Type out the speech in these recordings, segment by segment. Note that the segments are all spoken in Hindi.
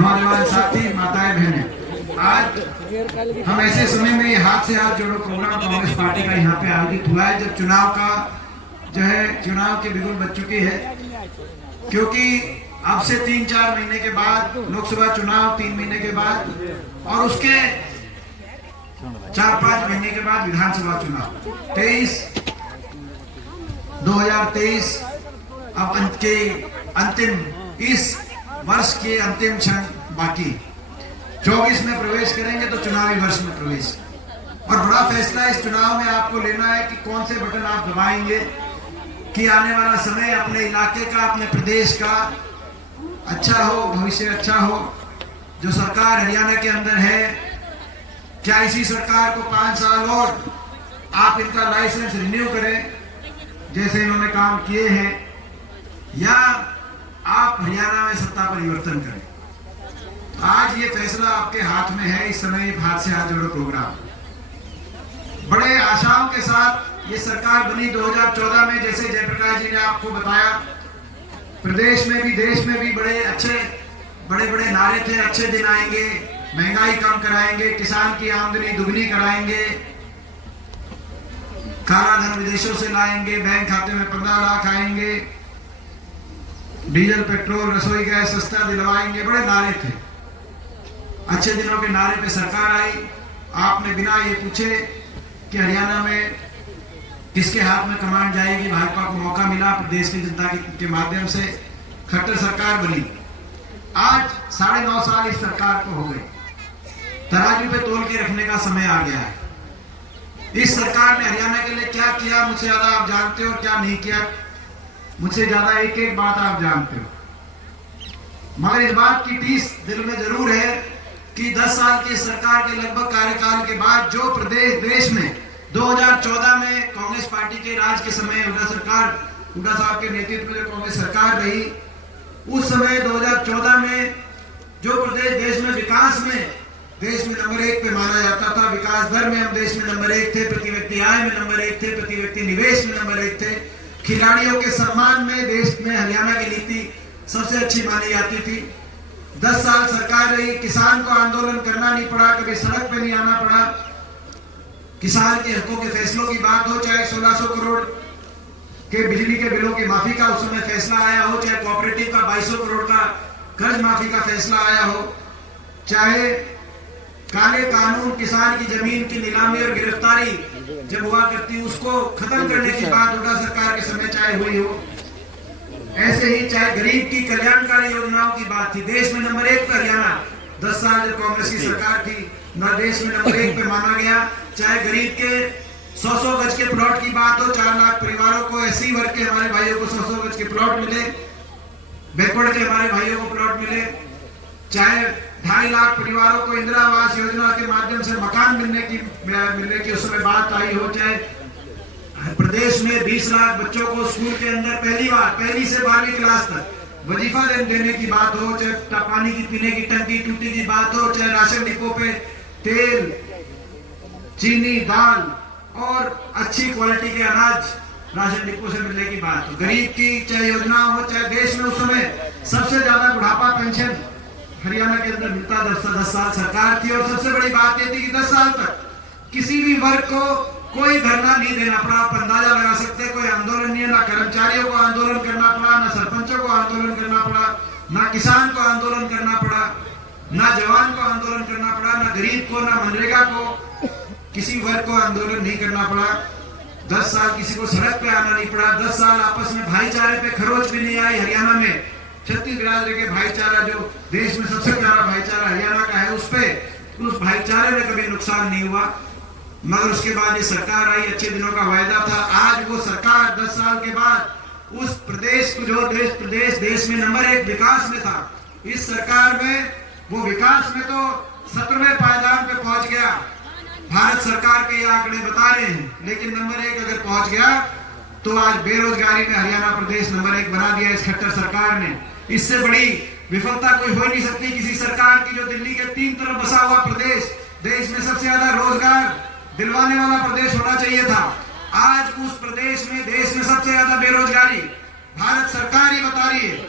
नौजवान साथी, माताएं, बहनें, आज हम ऐसे समय में हाथ से हाथ जोड़ो प्रोग्राम कांग्रेस पार्टी का यहाँ पे आयोजित हुआ है, जब चुनाव का जो है चुनाव की बिगुल बज चुकी है। क्योंकि अब से 3-4 महीने के बाद लोकसभा चुनाव, 3 महीने के बाद और उसके 4-5 महीने के बाद विधानसभा चुनाव 2023 अब अंतिम इस वर्ष के अंतिम क्षण बाकी 24 में प्रवेश करेंगे तो चुनावी वर्ष में प्रवेश। और बड़ा फैसला इस चुनाव में आपको लेना है कि कौन से बटन आप दबाएंगे कि आने वाला समय अपने इलाके का, अपने प्रदेश का अच्छा हो, भविष्य अच्छा हो। जो सरकार हरियाणा के अंदर है, क्या इसी सरकार को 5 साल और आप इनका लाइसेंस रिन्यू करें जैसे इन्होंने काम किए हैं, या आप हरियाणा में सत्ता परिवर्तन करें। आज ये फैसला आपके हाथ में है। इस समय हाथ से हाथ जोड़ो प्रोग्राम बड़े आशाओं के साथ ये सरकार बनी 2014 में, जैसे जयप्रकाश जी ने आपको बताया। प्रदेश में भी, देश में भी बड़े बड़े नारे थे, अच्छे दिन आएंगे, महंगाई कम कराएंगे, किसान की आमदनी दुगनी कराएंगे, काला धन विदेशों से लाएंगे, बैंक खाते में 15 लाख आएंगे, डीजल पेट्रोल रसोई गैस सस्ता दिलवाएंगे। बड़े नारे थे, अच्छे दिनों के नारे पे सरकार आई। आपने बिना ये पूछे कि हरियाणा में किसके हाथ में कमान जाएगी, भाजपा को मौका मिला प्रदेश की जनता के माध्यम से, खट्टर सरकार बनी। आज 9.5 साल इस सरकार को हो गए। तराजू पे तोल के रखने का समय आ गया है। इस सरकार ने हरियाणा के लिए क्या किया मुझसे ज्यादा आप जानते हो, और क्या नहीं किया मुझसे ज्यादा एक बात आप जानते हो। मगर इस बात की टीस दिल में जरूर है कि 10 साल की सरकार के लगभग कार्यकाल के बाद जो प्रदेश देश में 2014 में कांग्रेस पार्टी के राज के समय हुड्डा साहब के नेतृत्व में कांग्रेस सरकार रही, उस समय 2014 में जो प्रदेश देश में विकास में देश में नंबर 1 पे माना जाता था, विकास दर में हम देश में नंबर 1 थे, प्रति व्यक्ति आय में नंबर 1 थे, प्रति व्यक्ति निवेश में नंबर 1 थे, खिलाड़ियों के सम्मान में देश में हरियाणा की नीति सबसे अच्छी मानी जाती थी। 10 साल सरकार रही, किसान को आंदोलन करना नहीं पड़ा, कभी सड़क पे नहीं आना पड़ा। किसान के हकों के फैसलों की बात हो, चाहे 1600 करोड़ के बिजली के बिलों की माफी का उस समय फैसला आया हो, चाहे कोऑपरेटिव का 2200 करोड़ का कर्ज माफी का फैसला आया हो, चाहे काले कानून किसान की जमीन की नीलामी और गिरफ्तारी जब हुआ करती उसको खत्म करने की बात हुड्डा सरकार के समय चाहे हुई हो, ऐसे ही चाहे गरीब की कल्याणकारी योजनाओं की बात थी। देश में नंबर 1 पर हरियाणा 10 साल जब कांग्रेस की सरकार थी न देश में नंबर 1 पे माना गया। चाहे गरीब के 100-100 गज के प्लॉट की बात हो, 4 लाख परिवारों को, एससी वर्ग के हमारे भाइयों को 100-100 गज के प्लॉट मिले, बैकवर्ड के हमारे भाइयों को प्लॉट मिले, चाहे 2.5 लाख परिवारों को इंदिरा आवास योजना के माध्यम से मकान मिलने की उस समय बात आई हो, चाहे प्रदेश में 20 लाख बच्चों को स्कूल के अंदर पहली से 12वीं क्लास तक वजीफा देने की बात हो, चाहे पानी की पीने की टंकी टूटी की बात हो, चाहे राशन डिपो पे तेल, चीनी, दाल और अच्छी क्वालिटी के अनाज राशन डिपो से मिलने की बात हो, गरीब की चाहे योजना हो, चाहे देश में उस समय सबसे ज्यादा बुढ़ापा पेंशन हरियाणा के अंदर मिलता 10 साल सरकार थी। और सबसे बड़ी बात यह थी कि 10 साल तक किसी भी वर्ग को कोई धरना नहीं देना पड़ा। आप अंदाजा लगा सकते हैं, कोई आंदोलन नहीं है, ना कर्मचारियों को आंदोलन करना पड़ा, ना सरपंचों को आंदोलन करना पड़ा, ना किसान को आंदोलन करना पड़ा, ना जवान को आंदोलन करना पड़ा, ना गरीब को, ना मनरेगा को, किसी वर्ग को आंदोलन नहीं करना पड़ा। 10 साल किसी को सड़क पे आना नहीं पड़ा। 10 साल आपस में भाईचारे पे खरोच भी नहीं आई। हरियाणा में 36 बिरादरी के भाईचारा, जो देश में सबसे ज्यादा भाईचारा हरियाणा का है, उस भाईचारे में कभी नुकसान नहीं हुआ। मगर उसके बाद ये सरकार आई, अच्छे दिनों का वायदा था। आज वो सरकार 10 साल के बाद उस प्रदेश को, जो प्रदेश देश में नंबर 1 विकास में था, इस सरकार में वो विकास में तो 17वें पायदान पे पहुंच गया। भारत सरकार के ये आंकड़े बता रहे हैं, लेकिन नंबर 1 अगर पहुंच गया तो आज बेरोजगारी में हरियाणा प्रदेश नंबर 1 बना दिया इस खट्टर सरकार ने। इससे बड़ी विफलता कोई हो नहीं सकती किसी सरकार की, जो दिल्ली के 3 तरफ बसा हुआ प्रदेश, देश में सबसे ज्यादा रोजगार दिलवाने वाला प्रदेश होना चाहिए था। आज उस प्रदेश में, देश में सबसे ज्यादा बेरोजगारी भारत सरकार ही बता रही है।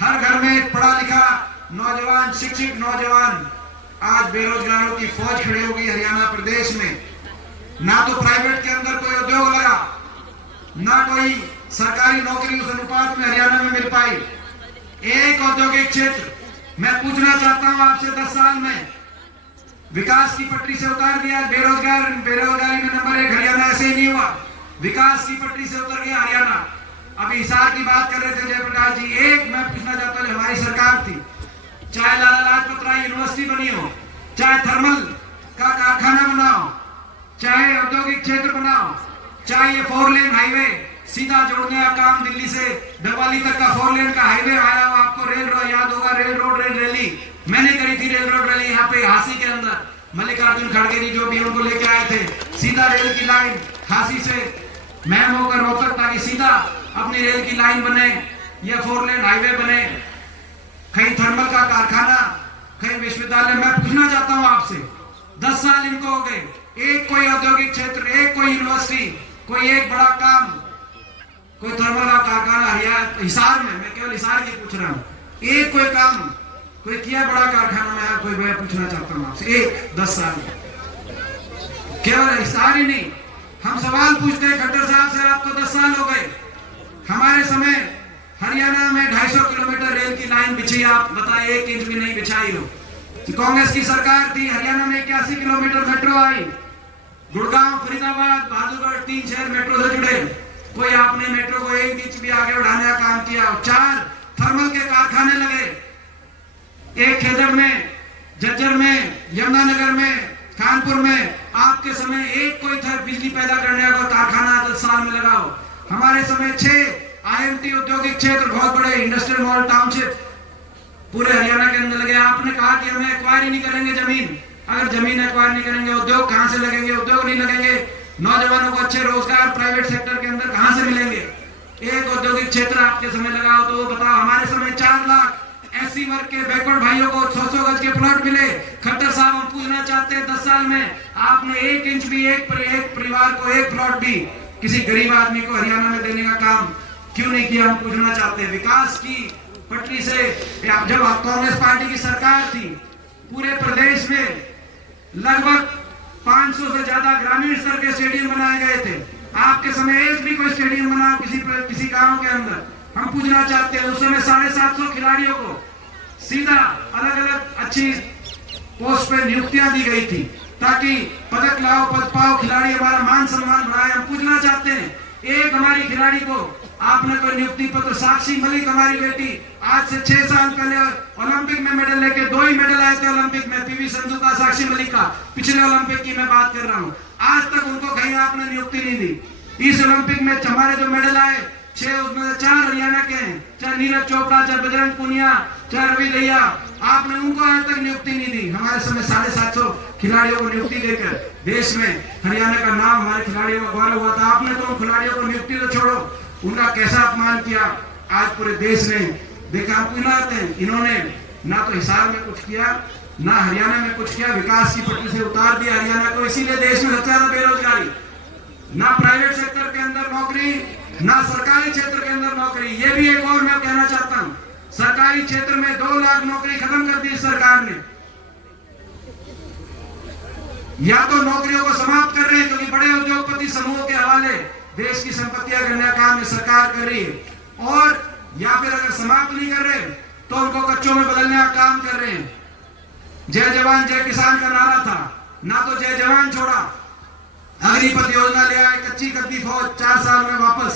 हर घर में पढ़ा लिखा नौजवान शिक्षित नौजवान आज बेरोजगारों की फौज खड़ी हो गई हरियाणा प्रदेश में। ना तो प्राइवेट के अंदर कोई उद्योग लगा, ना कोई सरकारी नौकरी उस अनुपात में हरियाणा में मिल पाई। एक औद्योगिक क्षेत्र मैं पूछना चाहता हूं आपसे, 10 साल में विकास की पटरी से उतार दिया। बेरोजगारी में नंबर 1 हरियाणा ऐसे ही नहीं हुआ, विकास की पटरी से उतर गया हरियाणा। अभी हिसार की बात कर रहे थे जयप्रकाश जी, एक मैं पूछना चाहता हूं, हमारी सरकार थी, चाहे लाला लाजपत राय यूनिवर्सिटी बनी हो, चाहे थर्मल का कारखाना बनाओ, चाहे औद्योगिक क्षेत्र बनाओ, चाहे ये 4 लेन हाईवे सीधा जोड़ने का काम दिल्ली से डबवाली तक का 4 लेन का हाईवे आया हो, आपको रेल रोड याद होगा, रेल रोड रेल रैली मैंने करी थी, रेल रोड रैली यहाँ पे हांसी के अंदर, मल्लिकार्जुन खड़गे जी जो भी उनको लेके आए थे, सीधा रेल की लाइन हांसी से मैम होकर रोहतक ताकि सीधा अपनी रेल की लाइन बने, या 4 लेन हाईवे बने, कहीं थर्मल का कारखाना, कहीं विश्वविद्यालय। मैं पूछना चाहता हूं आपसे, 10 साल इनको हो गए, एक कोई औद्योगिक क्षेत्र, एक कोई यूनिवर्सिटी, कोई एक बड़ा काम, कोई थर्मल का कारखाना हरियाणा हिसार में, मैं केवल हिसार की पूछ रहा हूं, एक कोई काम कोई किया बड़ा कारखाना में, कोई मैं पूछना चाहता हूं आपसे, एक 10 साल में, केवल हिसार ही नहीं। हम सवाल पूछते हैं खट्टर साहब से, आपको 10 साल हो गए, हमारे समय हरियाणा में 250 किलोमीटर रेल की लाइन बिछी, आप बताएं 1 इंच भी नहीं बिछाई हो। कांग्रेस की सरकार थी, हरियाणा में 81 किलोमीटर मेट्रो आई, गुड़गांव, फरीदाबाद, बहादुरगढ़ 3 शहर मेट्रो से जुड़े, कोई आपने मेट्रो को 1 इंच भी आगे बढ़ाने का काम किया। 4 थर्मल के कारखाने लगे, एक खेदड़ में, जज्जर में, यमुनानगर में, कानपुर में। आपके समय एक कोई बिजली पैदा करने का कारखाना 10 साल में लगाओ। हमारे समय 6 IMT औद्योगिक क्षेत्र, बहुत बड़े इंडस्ट्रियल मॉल टाउनशिप पूरे हरियाणा के अंदर लगे। आपने कहा कि हमें एक्वायर ही नहीं करेंगे जमीन, अगर जमीन एक्वायर नहीं करेंगे उद्योग कहां से लगेंगे, उद्योग नहीं लगेंगे, नौजवानों को अच्छे रोजगार प्राइवेट सेक्टर के अंदर कहां से मिलेंगे। एक औद्योगिक क्षेत्र आपके समय लगाओ तो वो बताओ। हमारे समय 4 लाख SC वर्ग के बैकवर्ड भाइयों को 100 गज के प्लॉट मिले। खट्टर साहब हम पूछना चाहते हैं, 10 साल में आपने 1 इंच भी एक परिवार को एक प्लॉट भी किसी गरीब आदमी को हरियाणा में देने का काम क्यों नहीं किया, हम पूछना चाहते हैं। विकास की पटरी से जब कांग्रेस पार्टी की सरकार थी, पूरे प्रदेश में लगभग 500 से ज्यादा ग्रामीण स्तर के स्टेडियम बनाए गए थे। आपके समय एक भी कोई स्टेडियम बना किसी गांव के अंदर, हम पूछना चाहते हैं। उस समय 750 खिलाड़ियों को सीधा अलग अलग अच्छी पोस्ट पे नियुक्तियां दी गई थी ताकि पदक लाओ पद पाओ, खिलाड़ी हमारा मान सम्मान बढ़ाए। हम पूछना चाहते हैं, एक हमारी खिलाड़ी को आपने कोई नियुक्ति पत्र, साक्षी मलिक हमारी बेटी आज से 6 साल पहले ओलंपिक में मेडल लेके 2 ही मेडल आए थे ओलंपिक में, PV सिंधु का, साक्षी मलिक का, पिछले ओलंपिक की मैं बात कर रहा हूं। आज तक उनको कहीं आपने नियुक्ति नहीं दी। इस ओलंपिक में हमारे जो मेडल आए 6 उसमें 4 हरियाणा के हैं, चाहे नीरज चोपड़ा, चाहे बजरंग पुनिया, चाहे रवि दहिया, आपने उनको आज तक नियुक्ति नहीं दी। हमारे समय 750 खिलाड़ियों को नियुक्ति देकर देश में हरियाणा का नाम, हमारे खिलाड़ियों का गौरव हुआ था। आपने तो उन खिलाड़ियों को नियुक्ति तो छोड़ो, उनका कैसा अपमान किया आज पूरे देश ने देखा। आप बुलाते हैं, इन्होंने ना तो हिसार में कुछ किया, ना हरियाणा में कुछ किया, विकास की पटरी से उतार दिया हरियाणा को। इसीलिए देश में सबसे ज्यादा बेरोजगारी, ना प्राइवेट सेक्टर के अंदर नौकरी, ना सरकारी क्षेत्र के अंदर नौकरी। ये भी एक और मैं कहना चाहता हूं, सरकारी क्षेत्र में 2 लाख नौकरी खत्म कर दी सरकार ने। या तो नौकरियों को समाप्त कर रहे हैं क्योंकि बड़े उद्योगपति समूह के हवाले देश की संपत्तियां करने का काम सरकार कर रही है, और या फिर अगर समाप्त नहीं कर रहे तो उनको कच्चों में बदलने का काम कर रहे हैं। जय जवान जय किसान का नारा था, ना तो जय जवान छोड़ा, अग्निपथ योजना ले आए, कच्ची करती फौज 4 साल में वापस,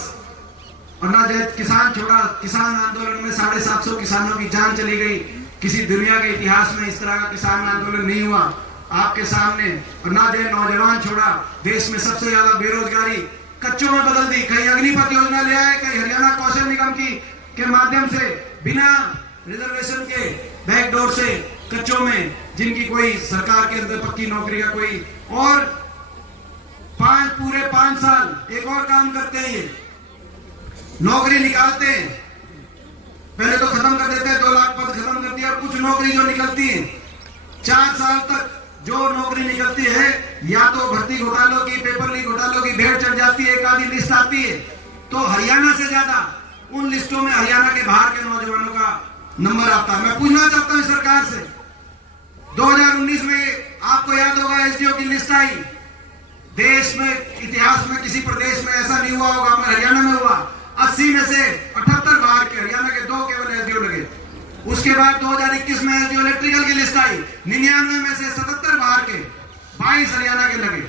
और ना जय किसान छोड़ा। किसान आंदोलन में 750 किसानों की जान चली गई। किसी दुनिया के इतिहास में इस तरह का किसान आंदोलन नहीं हुआ आपके सामने। और ना जय नौजवान छोड़ा, देश में सबसे ज्यादा बेरोजगारी कच्चों में बदल दी। कहीं अग्निपथ योजना ले आए, कहीं हरियाणा कौशल निगम के माध्यम से बिना रिजर्वेशन के बैकडोर से कच्चों में, जिनकी कोई सरकार के अंदर पक्की नौकरी का कोई, और पूरे 5 साल एक और काम करते हैं, ये नौकरी निकालते हैं, पहले तो खत्म कर देते हैं, 2 लाख पद खत्म कर दिया, और कुछ नौकरी जो निकलती है 4 साल तक जो नौकरी निकलती है, या तो भर्ती घोटालों की, पेपर लीक घोटालों की भेंट चढ़ जाती है, एक आधी लिस्ट आती है, तो हरियाणा से ज्यादा उन लिस्टों में हरियाणा के बाहर के नौजवानों का नंबर आता है। मैं पूछना चाहता हूं सरकार से, 2019 में आपको याद होगा एसडीओ की लिस्ट आई। देश में इतिहास में किसी प्रदेश में ऐसा नहीं हुआ होगा, हरियाणा में हुआ। 80 में से 78 बाहर के, हरियाणा के 2 केवल एसडीओ लगे। उसके बाद 2021 में एसडीओ इलेक्ट्रिकल की लिस्ट आई, 99 में से 77 बाहर के, 22 हरियाणा के लगे।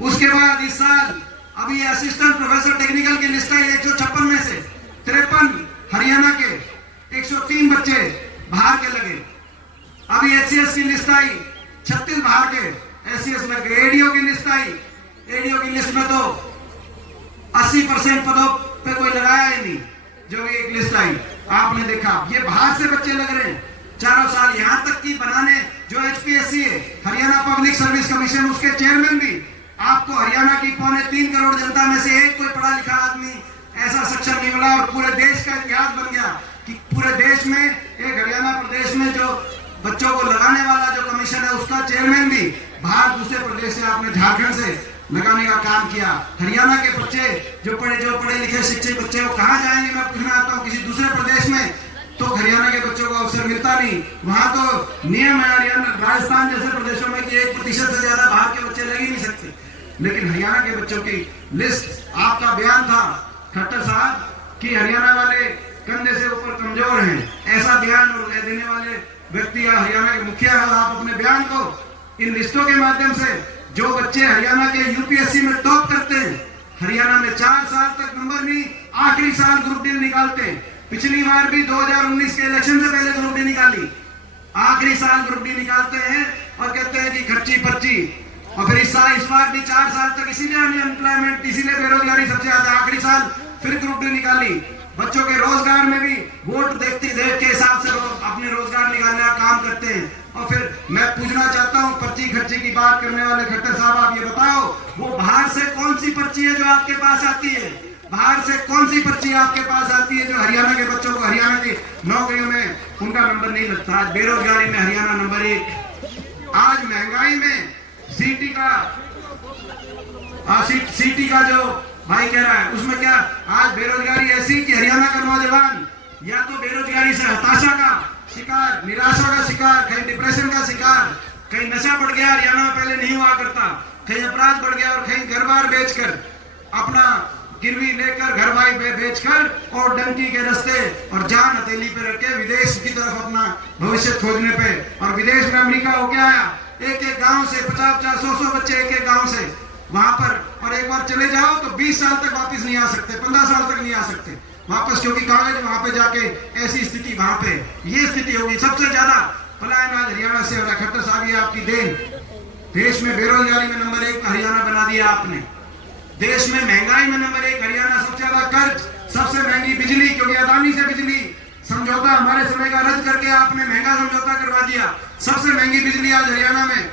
उसके बाद इस साल अभी असिस्टेंट प्रोफेसर टेक्निकल की लिस्ट आई, 156 में से 53 हरियाणा के, 103 बच्चे बाहर के लगे। अभी एचसीएस की लिस्ट आई, 36 बाहर के एचसीएस लग गए। एडीओ की लिस्ट आई, एडीओ की लिस्ट में तो 80% पदों पे कोई लगाया ही नहीं। जो एक लिस्ट आई आपने देखा, ये बाहर से बच्चे लग रहे हैं चारों साल। यहां तक कि बनाने जो एचपीएससी है, हरियाणा पब्लिक सर्विस कमीशन, उसके चेयरमैन भी आपको हरियाणा की 3.25 करोड़ जनता में से एक कोई पढ़ा लिखा आदमी ऐसा सक्षम नहीं मिला। और पूरे देश का इतिहास बन गया कि पूरे देश में एक हरियाणा प्रदेश में जो बच्चों को लगाने वाला जो कमीशन है, उसका चेयरमैन भी बाहर दूसरे प्रदेश से, आपने झारखंड से लगाने का काम किया। हरियाणा के बच्चे जो पढ़े लिखे शिक्षित बच्चे, वो कहाँ जाएंगे? मैं पूछना आता हूँ, किसी दूसरे प्रदेश में तो हरियाणा के बच्चों को अवसर मिलता नहीं। वहां तो नियम है हरियाणा, राजस्थान जैसे प्रदेशों में कि 1% से ज्यादा बाहर के बच्चे लग ही नहीं सकते। लेकिन हरियाणा के बच्चों की लिस्ट, आपका बयान था खट्टर साहब कि हरियाणा वाले कंधे से ऊपर कमजोर हैं, ऐसा बयान देने वाले व्यक्ति या हरियाणा के मुखिया है। आप अपने बयान को इन लिस्टों के माध्यम से, जो बच्चे हरियाणा के यूपीएससी में टॉप करते हैं, हरियाणा में 4 साल तक नंबर नहीं, आखिरी साल ग्रुप डी निकालते हैं। पिछली बार भी 2019 के इलेक्शन से पहले ग्रुप डी निकाली, आखिरी साल ग्रुप डी निकालते हैं और कहते हैं कि खर्ची पर्ची। और फिर इस बार भी 4 साल तक इसीलिए अनएम्प्लॉयमेंट, इसीलिए बेरोजगारी सबसे ज्यादा, आखिरी साल फिर ग्रुप डी निकाली। बच्चों के रोजगार में भी वोट देख के हिसाब से अपने रोजगार निकालने का काम करते हैं। और फिर मैं पूछना चाहता हूं, पर्ची खर्ची की बात करने वाले खट्टर साहब, आप ये बताओ, वो बाहर से कौन सी पर्ची है जो आपके पास आती है? बाहर से कौन सी पर्ची आपके पास आती है जो हरियाणा के बच्चों को, हरियाणा की नौकरियों में उनका नंबर नहीं लगता? आज बेरोजगारी में हरियाणा नंबर 1, आज महंगाई में सीटी का जो भाई कह रहा है, उसमें क्या, आज बेरोजगारी ऐसी कि हरियाणा का नौजवान या तो बेरोजगारी से हताशा का शिकार, निराशा का शिकार, कहीं डिप्रेशन का शिकार, कहीं नशा बढ़ गया, हरियाणा में पहले नहीं हुआ करता, कहीं अपराध बढ़ गया, और कहीं घर बार बेचकर, अपना गिरवी लेकर, घर बार बेचकर और डंकी के रास्ते और जान हथेली पे रख के विदेश की तरफ अपना भविष्य खोजने पे। और विदेश में अमेरिका होके आया, एक गांव से 50-50, 100 बच्चे एक गांव से वहां पर, और एक बार चले जाओ तो 20 साल तक वापस नहीं आ सकते, 15 साल तक नहीं आ सकते वापस, क्योंकि कागज वहां पे जाके ऐसी स्थिति, वहां पे ये स्थिति होगी। सबसे ज्यादा पलायन आज हरियाणा से हो रहा है। खट्टर साहब, ये आपकी देन, देश में बेरोजगारी में नंबर 1 हरियाणा बना दिया आपने, देश में महंगाई में नंबर 1 हरियाणा, सबसे ज्यादा कर्ज, सबसे महंगी बिजली, क्योंकि अदानी से बिजली समझौता हमारे समय का रद्द करके आपने महंगा समझौता करवा दिया, सबसे महंगी बिजली आज हरियाणा में।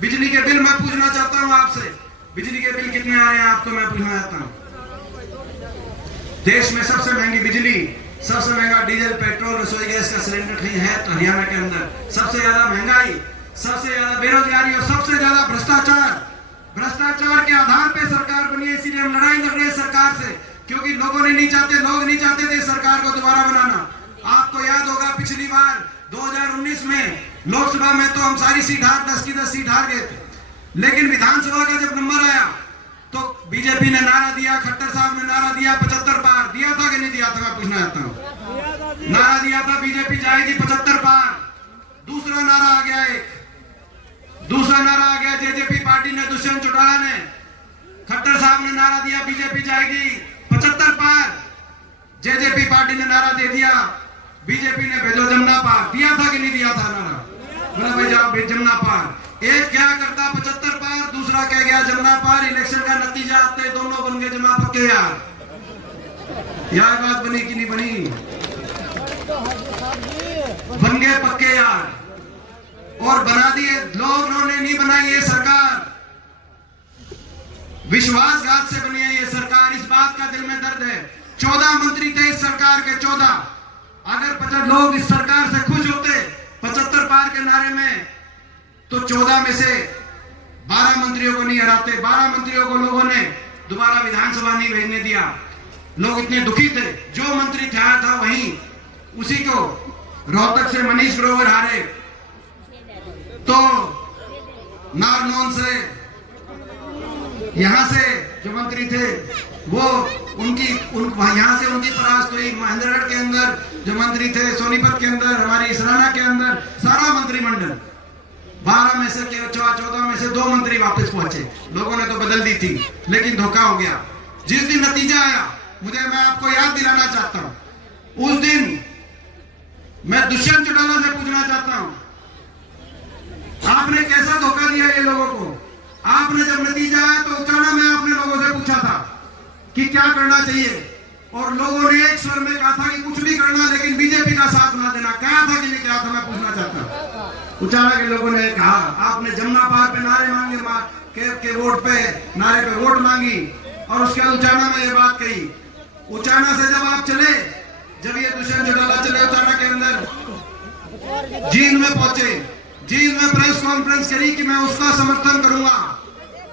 बिजली के बिल मैं पूछना चाहता हूं आपसे, बिजली के बिल कितने आ रहे हैं आपको? मैं पूछना चाहता हूं, देश में सबसे महंगी बिजली, सबसे महंगा डीजल, पेट्रोल, रसोई गैस का सिलेंडर कहीं है तो हरियाणा के अंदर। सबसे ज्यादा महंगाई, सबसे ज्यादा बेरोजगारी और सबसे ज्यादा भ्रष्टाचार। भ्रष्टाचार के आधार पे सरकार बनी है, इसीलिए हम लड़ाई कर रहे हैं सरकार से, क्योंकि लोग नहीं चाहते थे सरकार को दोबारा बनाना। आपको याद होगा पिछली बार 2019 में लोकसभा में तो हम सारी सीट हार, 10 की 10 सीट हार गए थे, लेकिन विधानसभा का जब नंबर आया तो बीजेपी ने नारा दिया, खट्टर साहब ने नारा दिया, 75 पार। दिया था कि नहीं दिया था? मैं पूछना चाहता हूं, नारा दिया था बीजेपी जाएगी 75 पार। दूसरा नारा आ गया, दूसरा नारा आ गया जेजेपी पार्टी ने, दुष्यंत चौटाला ने, खट्टर साहब ने नारा दिया बीजेपी जाएगी 75 पार। जेजेपी पार्टी ने नारा दे दिया, बीजेपी ने भेजो जमुना पार। दिया था कि नहीं दिया था नारा? बोला भाई जाओ जमुना पार। एक क्या करता 75 पार, दूसरा कह गया जमुना पार। इलेक्शन का नतीजा आते दोनों बन गए जमा पक्के यार। यार बात बनी कि नहीं बनी? बन गए पक्के यार, और बना दिए लोगों ने, नहीं बनाई ये सरकार, विश्वासघात से बनी है ये सरकार। इस बात का दिल में दर्द है। 14 मंत्री थे इस सरकार के, 14। अगर 50 लोग इस सरकार से खुश होते 75 पार के नारे में, तो 14 में से 12 मंत्रियों को नहीं हराते। 12 मंत्रियों को लोगों ने दोबारा विधानसभा नहीं भेजने दिया। लोग इतने दुखी थे, जो मंत्री था वहीं उसी को रोहतक से मनीष ग्रोवर हारे, तो नारनौल से यहाँ से जो मंत्री थे वो यहाँ से उनकी परास्त हुई। महेंद्रगढ़ के अंदर जो मंत्री थे, सोनीपत के अंदर, हमारी इसराना के अंदर, सारा मंत्रिमंडल 12 में से 14 में से 2 मंत्री वापस पहुंचे। लोगों ने तो बदल दी थी, लेकिन धोखा हो गया। जिस दिन नतीजा आया, मैं आपको याद दिलाना चाहता हूं, उस दिन मैं दुष्यंत चौटाला से पूछना चाहता हूं, आपने कैसा धोखा दिया ये लोगों को? आपने जब नतीजा आया तो उचाना में आपने लोगों से पूछा था कि क्या करना चाहिए, और लोगों ने एक स्वर में कहा था कि कुछ भी करना, लेकिन बीजेपी का साथ ना देना। क्या था कि नहीं क्या था, मैं पूछना चाहता हूं। उचाना के लोगों ने कहा, आपने जमुना पार पे नारे मांगे, के वोट पे नारे पे वोट मांगी, और उसके बाद उचाना में ये बात कही। उचाना से जब आप चले, जब ये दुष्यंत चौटाला चले उचाना के अंदर, जींद में पहुंचे, जींद में प्रेस कॉन्फ्रेंस करी कि मैं उसका समर्थन करूंगा।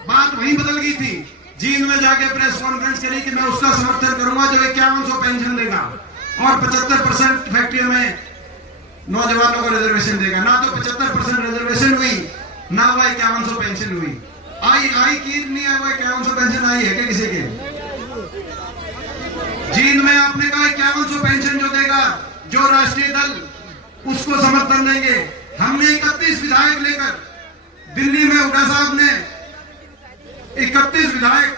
बात वहीं बदल गई थी। जींद में जाके प्रेस कॉन्फ्रेंस करी कि मैं उसका समर्थन करूंगा जो 5100 पेंशन देगा और 75% फैक्ट्रियों में नौजवानों को रिजर्वेशन देगा। ना तो 75% रिजर्वेशन हुई, ना वो 5100 पेंशन हुई। आई की नहीं है, वो 5100 पेंशन आई है क्या किसी के? जींद में आपने कहा 5100 पेंशन जो देगा, जो राष्ट्रीय दल, उसको समर्थन देंगे। हमने 31 विधायक लेकर दिल्ली में, हुड्डा साहब ने 31 विधायक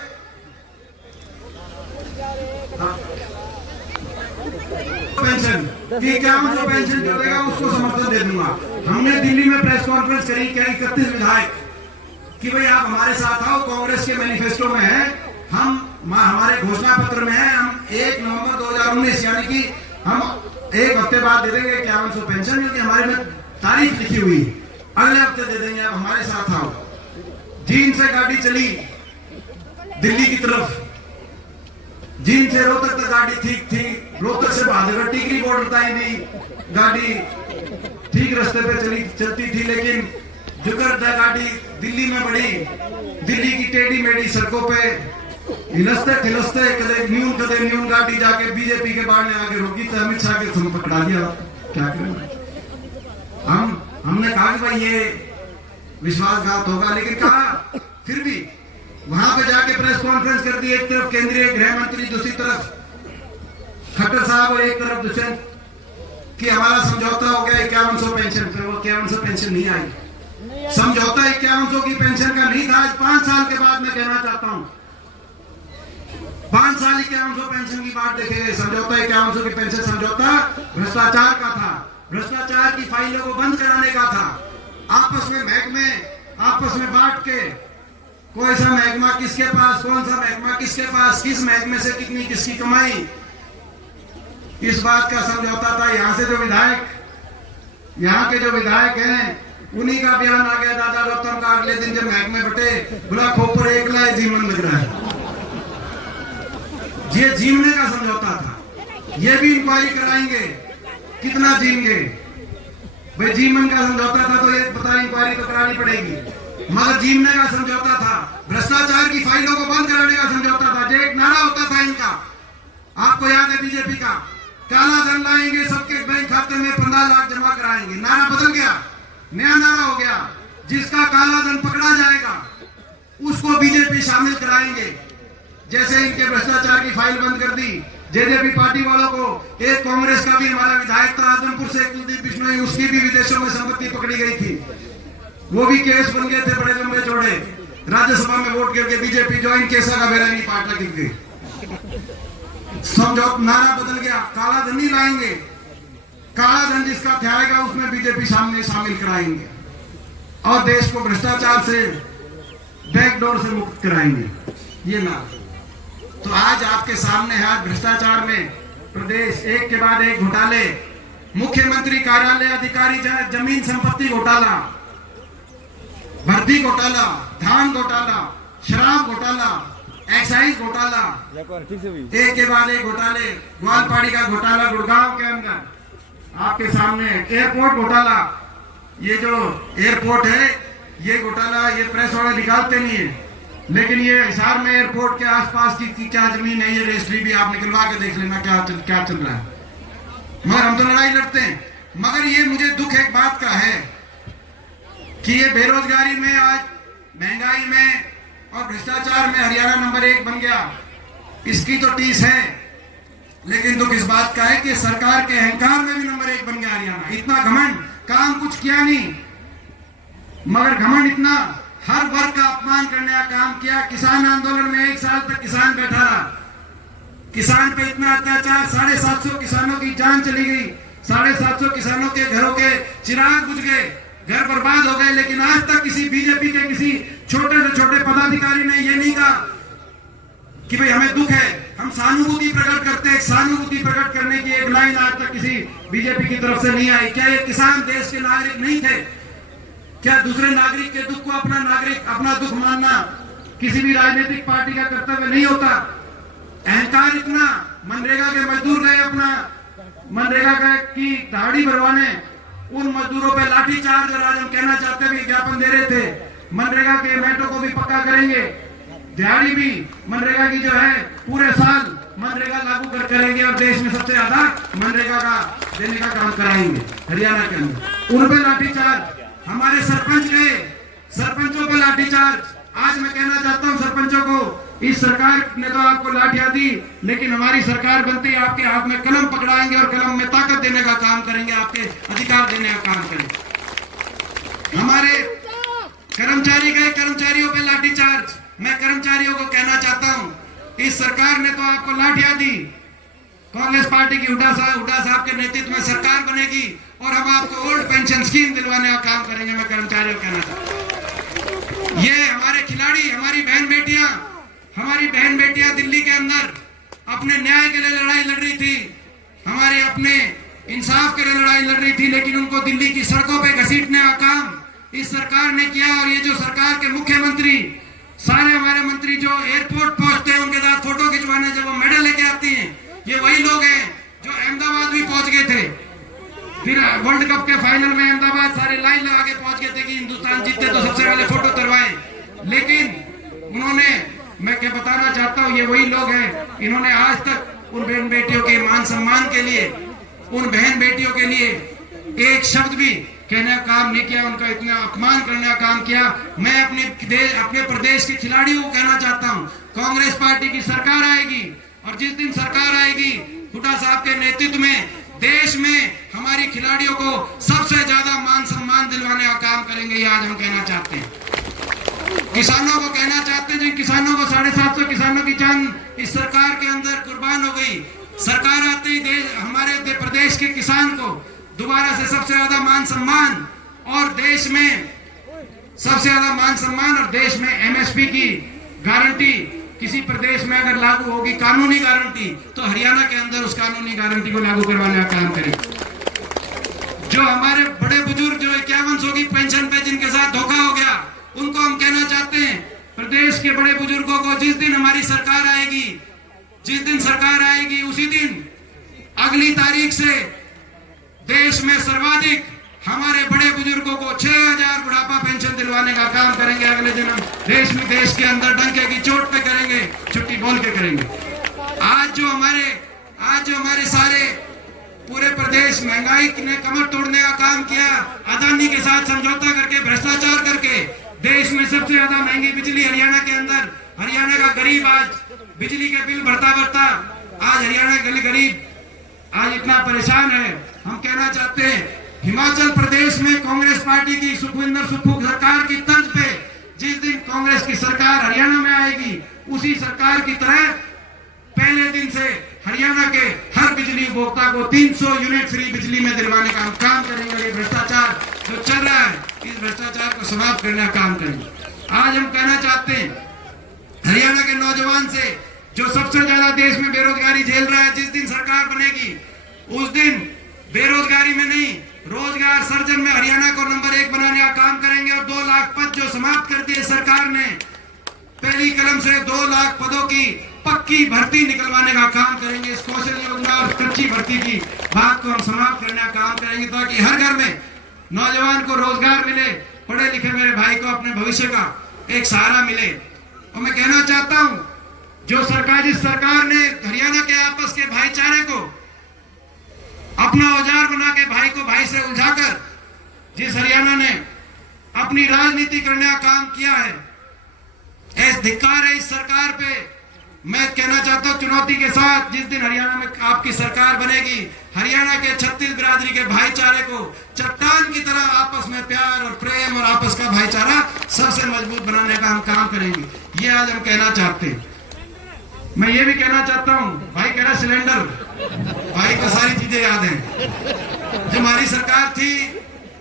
पेंशन, 5100 पेंशन जो देगा उसको समर्थन दे दूंगा। हमने दिल्ली में प्रेस कॉन्फ्रेंस करी, क्या 31 विधायक, कि भाई आप हमारे साथ आओ, कांग्रेस के मैनिफेस्टो में है, हमारे घोषणा पत्र में है, हम 1 नवंबर 2019 यानी कि हम 1 हफ्ते बाद दे देंगे 5100 पेंशन, क्योंकि हमारे में तारीख लिखी हुई, अगले हफ्ते दे देंगे, आप हमारे साथ आओ। जींद से गाड़ी चली दिल्ली की तरफ, जींद से रोहतक तक गाड़ी ठीक थी, रोहतक से बहादुरगढ़ टिकरी बॉर्डर तक भी गाड़ी ठीक रास्ते पे चलती थी, लेकिन जुगर गाड़ी दिल्ली में बढ़ी। दिल्ली की टेढ़ी मेढ़ी सड़कों पे हिलस्ते खिलस्ते कदे न्यून गाड़ी जाके बीजेपी के बाहर आके रोकी, तो अमित शाह के समय पकड़ा दिया। क्या करें? हमने कहा कि भाई ये विश्वासघात होगा, लेकिन कहा फिर भी वहां पे जाके प्रेस कॉन्फ्रेंस कर दी। एक तरफ केंद्रीय गृह मंत्री, दूसरी तरफ खट्टर साहब, और एक तरफ दुष्यंत, कि हमारा समझौता हो गया 5100 पेंशन पे। वो 5100 पेंशन नहीं आई। समझौता 5100 की पेंशन का नहीं था। आज 5 साल के बाद मैं कहना चाहता हूं, 5 साल 5100 पेंशन की बात देखेंगे। समझौता 5100 की पेंशन समझौता भ्रष्टाचार का था, भ्रष्टाचार की फाइलों को बंद कराने का था। आपस में महकमे आपस में बांट के, कोई सा महकमा किसके पास, कौन सा महकमा किसके पास, किस महकमे से कितनी किसकी कमाई, इस बात का समझौता था। यहाँ से जो विधायक, यहाँ के जो विधायक हैं, उन्हीं का बयान आ गया दादा रोहतम का अगले दिन जब महकमे बटे, बोला खोपर एक लाए जीवन लग रहा है। ये जीवने का समझौता था। ये भी इंक्वायरी कराएंगे कितना जीएंगे। भाई जीवन का समझौता था तो ये पता इंक्वायरी तो करानी पड़ेगी, मगर जीवने का समझौता था, भ्रष्टाचार की फाइलों को बंद कराने का समझौता था। जो एक नारा होता था इनका, आपको याद है बीजेपी का, काला धन लाएंगे, सबके बैंक खाते में 15 लाख जमा कराएंगे। नारा बदल गया, नया नारा हो गया, जिसका काला धन पकड़ा जाएगा उसको बीजेपी शामिल कराएंगे। जैसे इनके भ्रष्टाचार की फाइल बंद कर दी जेजेपी पार्टी वालों को। एक कांग्रेस का भी हमारा विधायक था आजमपुर से, कुलदीप बिश्नोई, उसकी भी विदेशों में संपत्ति पकड़ी गई थी। वो भी केस बन गए थे बड़े लंबे चौड़े, राज्यसभा में वोट गिर के बीजेपी ज्वाइन केसा का बेरा नहीं पार्ट गिर गई। समझौता नारा बदल गया, काला धन नहीं लाएंगे, काला धन जिसका थे उसमें बीजेपी सामने शामिल कराएंगे और देश को भ्रष्टाचार से बैकडोर से मुक्त कराएंगे। ये नारा तो आज आपके सामने है। भ्रष्टाचार में प्रदेश एक के बाद एक घोटाले, मुख्यमंत्री कार्यालय अधिकारी जमीन संपत्ति घोटाला, भर्ती घोटाला, धान घोटाला, शराब घोटाला, एक्साइज घोटाला, एक के बाद एक घोटाले, ग्वालपाड़ी का घोटाला गुड़गांव के अंदर आपके सामने, एयरपोर्ट घोटाला। ये जो एयरपोर्ट है ये घोटाला ये प्रेस वाले निकालते नहीं है, लेकिन ये हिसार में एयरपोर्ट के आसपास की क्या जमीन है ये रजिस्ट्री भी आप निकलवा के देख लेना क्या चल रहा है। मगर हम तो लड़ाई लड़ते हैं, मगर ये मुझे दुख एक बात का है कि ये बेरोजगारी में, आज महंगाई में और भ्रष्टाचार में हरियाणा नंबर 1 बन गया। इसकी तो टीस है, लेकिन दुख इस बात का है कि सरकार के अहंकार में भी नंबर 1 बन गया हरियाणा। इतना घमंड, काम कुछ किया नहीं मगर घमंड इतना, हर वर्ग का अपमान करने का काम किया। किसान आंदोलन में 1 साल तक किसान बैठा रहा, किसान पे इतना अत्याचार, 750 किसानों की जान चली गई, 750 किसानों के घरों के चिराग बुझ गए, घर बर्बाद हो गए। लेकिन आज तक किसी बीजेपी के किसी छोटे से छोटे पदाधिकारी ने यह नहीं कहा कि भाई हमें दुख है, हम सहानुभूति प्रकट करते हैं। सहानुभूति प्रकट करने की एक लाइन आज तक किसी बीजेपी की तरफ से नहीं आई। क्या ये किसान देश के नागरिक नहीं थे? क्या दूसरे नागरिक के दुख को अपना नागरिक, अपना दुख मानना किसी भी राजनीतिक पार्टी का कर्तव्य नहीं होता? अहंकार इतना, मनरेगा के मजदूर गए अपना मनरेगा की दाढ़ी भरवाने, उन मजदूरों पे लाठीचार्ज, और आज हम कहना चाहते हैं, ज्ञापन दे रहे थे मनरेगा के मेटो को भी पक्का करेंगे, दिहाड़ी भी मनरेगा की जो है पूरे साल मनरेगा लागू करेंगे और देश में सबसे ज्यादा मनरेगा का देने का काम कराएंगे हरियाणा के अंदर। उन पे लाठीचार्ज, हमारे सरपंच गए, सरपंचों पे लाठीचार्ज। आज मैं कहना चाहता हूं सरपंचों को, इस सरकार ने तो आपको लाठियां दी, लेकिन हमारी सरकार बनते ही आपके हाथ में कलम पकड़ाएंगे और कलम में ताकत देने का काम करेंगे, आपके अधिकार देने का काम करेंगे। हमारे कर्मचारी गए, कर्मचारियों पे लाठीचार्ज। मैं कर्मचारियों को कहना चाहता हूं, इस सरकार ने तो आपको लाठियां दी, कांग्रेस पार्टी की हुड्डा साहब के नेतृत्व में सरकार बनेगी और हम आपको ओल्ड पेंशन स्कीम दिलवाने का काम करेंगे। मैं कर्मचारियों को कहना चाहता हूं, ये हमारे खिलाड़ी, हमारी बहन बेटियां दिल्ली के अंदर अपने न्याय के लिए लड़ाई लड़ रही थी, हमारे अपने इंसाफ के लिए लड़ाई लड़ रही थी, लेकिन उनको दिल्ली की सड़कों पे घसीटने का काम इस सरकार ने किया। और ये जो सरकार के मुख्यमंत्री, सारे हमारे मंत्री जो एयरपोर्ट पहुंचते हैं उनके साथ फोटो खिंचवाने, जब वो मेडल लेके आती हैं, ये वही लोग हैं जो अहमदाबाद भी पहुंच गए थे। फिर वर्ल्ड कप के फाइनल में अहमदाबाद सारे लाइन लगा के पहुंच गए थे कि हिंदुस्तान जीते तो सबसे पहले फोटो करवाएं, लेकिन उन्होंने, मैं क्या बताना चाहता हूं, ये वही लोग हैं, इन्होंने आज तक उन बहन बेटियों के मान सम्मान के लिए, उन बहन बेटियों के लिए एक शब्द भी कहने का काम नहीं किया, उनका इतना अपमान करने का काम किया। मैं अपने प्रदेश के खिलाड़ियों को कहना चाहता हूं, कांग्रेस पार्टी की सरकार आएगी और जिस दिन सरकार आएगी हुड्डा साहब के नेतृत्व में, देश में हमारी खिलाड़ियों को सबसे ज्यादा मान सम्मान दिलवाने का काम करेंगे। ये आज हम कहना चाहते हैं। किसानों को कहना चाहते हैं, जिन किसानों को 750 किसानों की जान इस सरकार के अंदर कुर्बान हो गई, सरकार आते ही हमारे प्रदेश के किसान को दोबारा से सबसे ज्यादा मान सम्मान, और देश में सबसे ज्यादा मान सम्मान, और देश में एमएसपी की गारंटी किसी प्रदेश में अगर लागू होगी, कानूनी गारंटी, तो हरियाणा के अंदर उस कानूनी गारंटी को लागू करवाने का काम करें। जो हमारे बड़े बुजुर्ग जो 5100 की पेंशन पे जिनके साथ धोखा हो गया, उनको हम कहना चाहते हैं, प्रदेश के बड़े बुजुर्गों को जिस दिन हमारी सरकार आएगी, जिस दिन सरकार आएगी उसी दिन अगली तारीख से देश में सर्वाधिक हमारे बड़े बुजुर्गों को 6000 बुढ़ापा पेंशन दिलवाने का काम करेंगे। अगले दिन हम देश के अंदर डंके की चोट पे करेंगे, छुट्टी बोल के करेंगे। आज जो हमारे सारे पूरे प्रदेश महंगाई ने कमर तोड़ने का काम किया, अदानी के साथ समझौता करके, भ्रष्टाचार करके, देश में सबसे ज्यादा महंगी बिजली हरियाणा के अंदर, हरियाणा का गरीब आज बिजली के बिल भरता आज हरियाणा के गरीब आज इतना परेशान है। हम कहना चाहते हैं, हिमाचल प्रदेश में कांग्रेस पार्टी की सुखविंदर सुक्खू सरकार की तर्ज पे जिस दिन कांग्रेस की सरकार हरियाणा में आएगी, उसी सरकार की तरह पहले दिन से हरियाणा के हर बिजली उपभोक्ता को 300 यूनिट फ्री बिजली में दिलवाने का काम करेंगे। ये भ्रष्टाचार जो चल रहा है, इस भ्रष्टाचार को समाप्त करने का काम करेंगे। आज हम कहना चाहते हैं, हरियाणा के नौजवान से जो सबसे ज्यादा देश में बेरोजगारी झेल रहा है, जिस दिन सरकार बनेगी उस दिन बेरोजगारी में नहीं, रोजगार सर्जन में हरियाणा को नंबर 1 बनाने का काम करेंगे। और 2 लाख पद जो समाप्त कर दिए सरकार ने, पहली कलम से 2 लाख पदों की पक्की भर्ती निकलवाने का काम करेंगे। इस कौशल योजना और कच्ची भर्ती की बात को हम समाप्त करने का काम करेंगे, ताकि हर घर में नौजवान को रोजगार मिले, पढ़े लिखे मेरे भाई को अपने भविष्य का एक सहारा मिले। और मैं कहना चाहता हूं, जिस सरकार ने हरियाणा के आपस के भाईचारे को अपना औजार बना के भाई को भाई से उलझाकर जिस हरियाणा ने अपनी राजनीति करने का काम किया है, ऐसे धिक्कार है इस सरकार पे। मैं कहना चाहता हूं चुनौती के साथ, जिस दिन हरियाणा में आपकी सरकार बनेगी, हरियाणा के 36 बिरादरी के भाईचारे को चट्टान की तरह आपस में प्यार और प्रेम और आपस का भाईचारा सबसे मजबूत बनाने का हम काम करेंगे। ये आज हम कहना चाहते हैं। मैं ये भी कहना चाहता हूं, भाई कह रहा सिलेंडर, भाई को सारी चीजें याद हैं। जब हमारी सरकार थी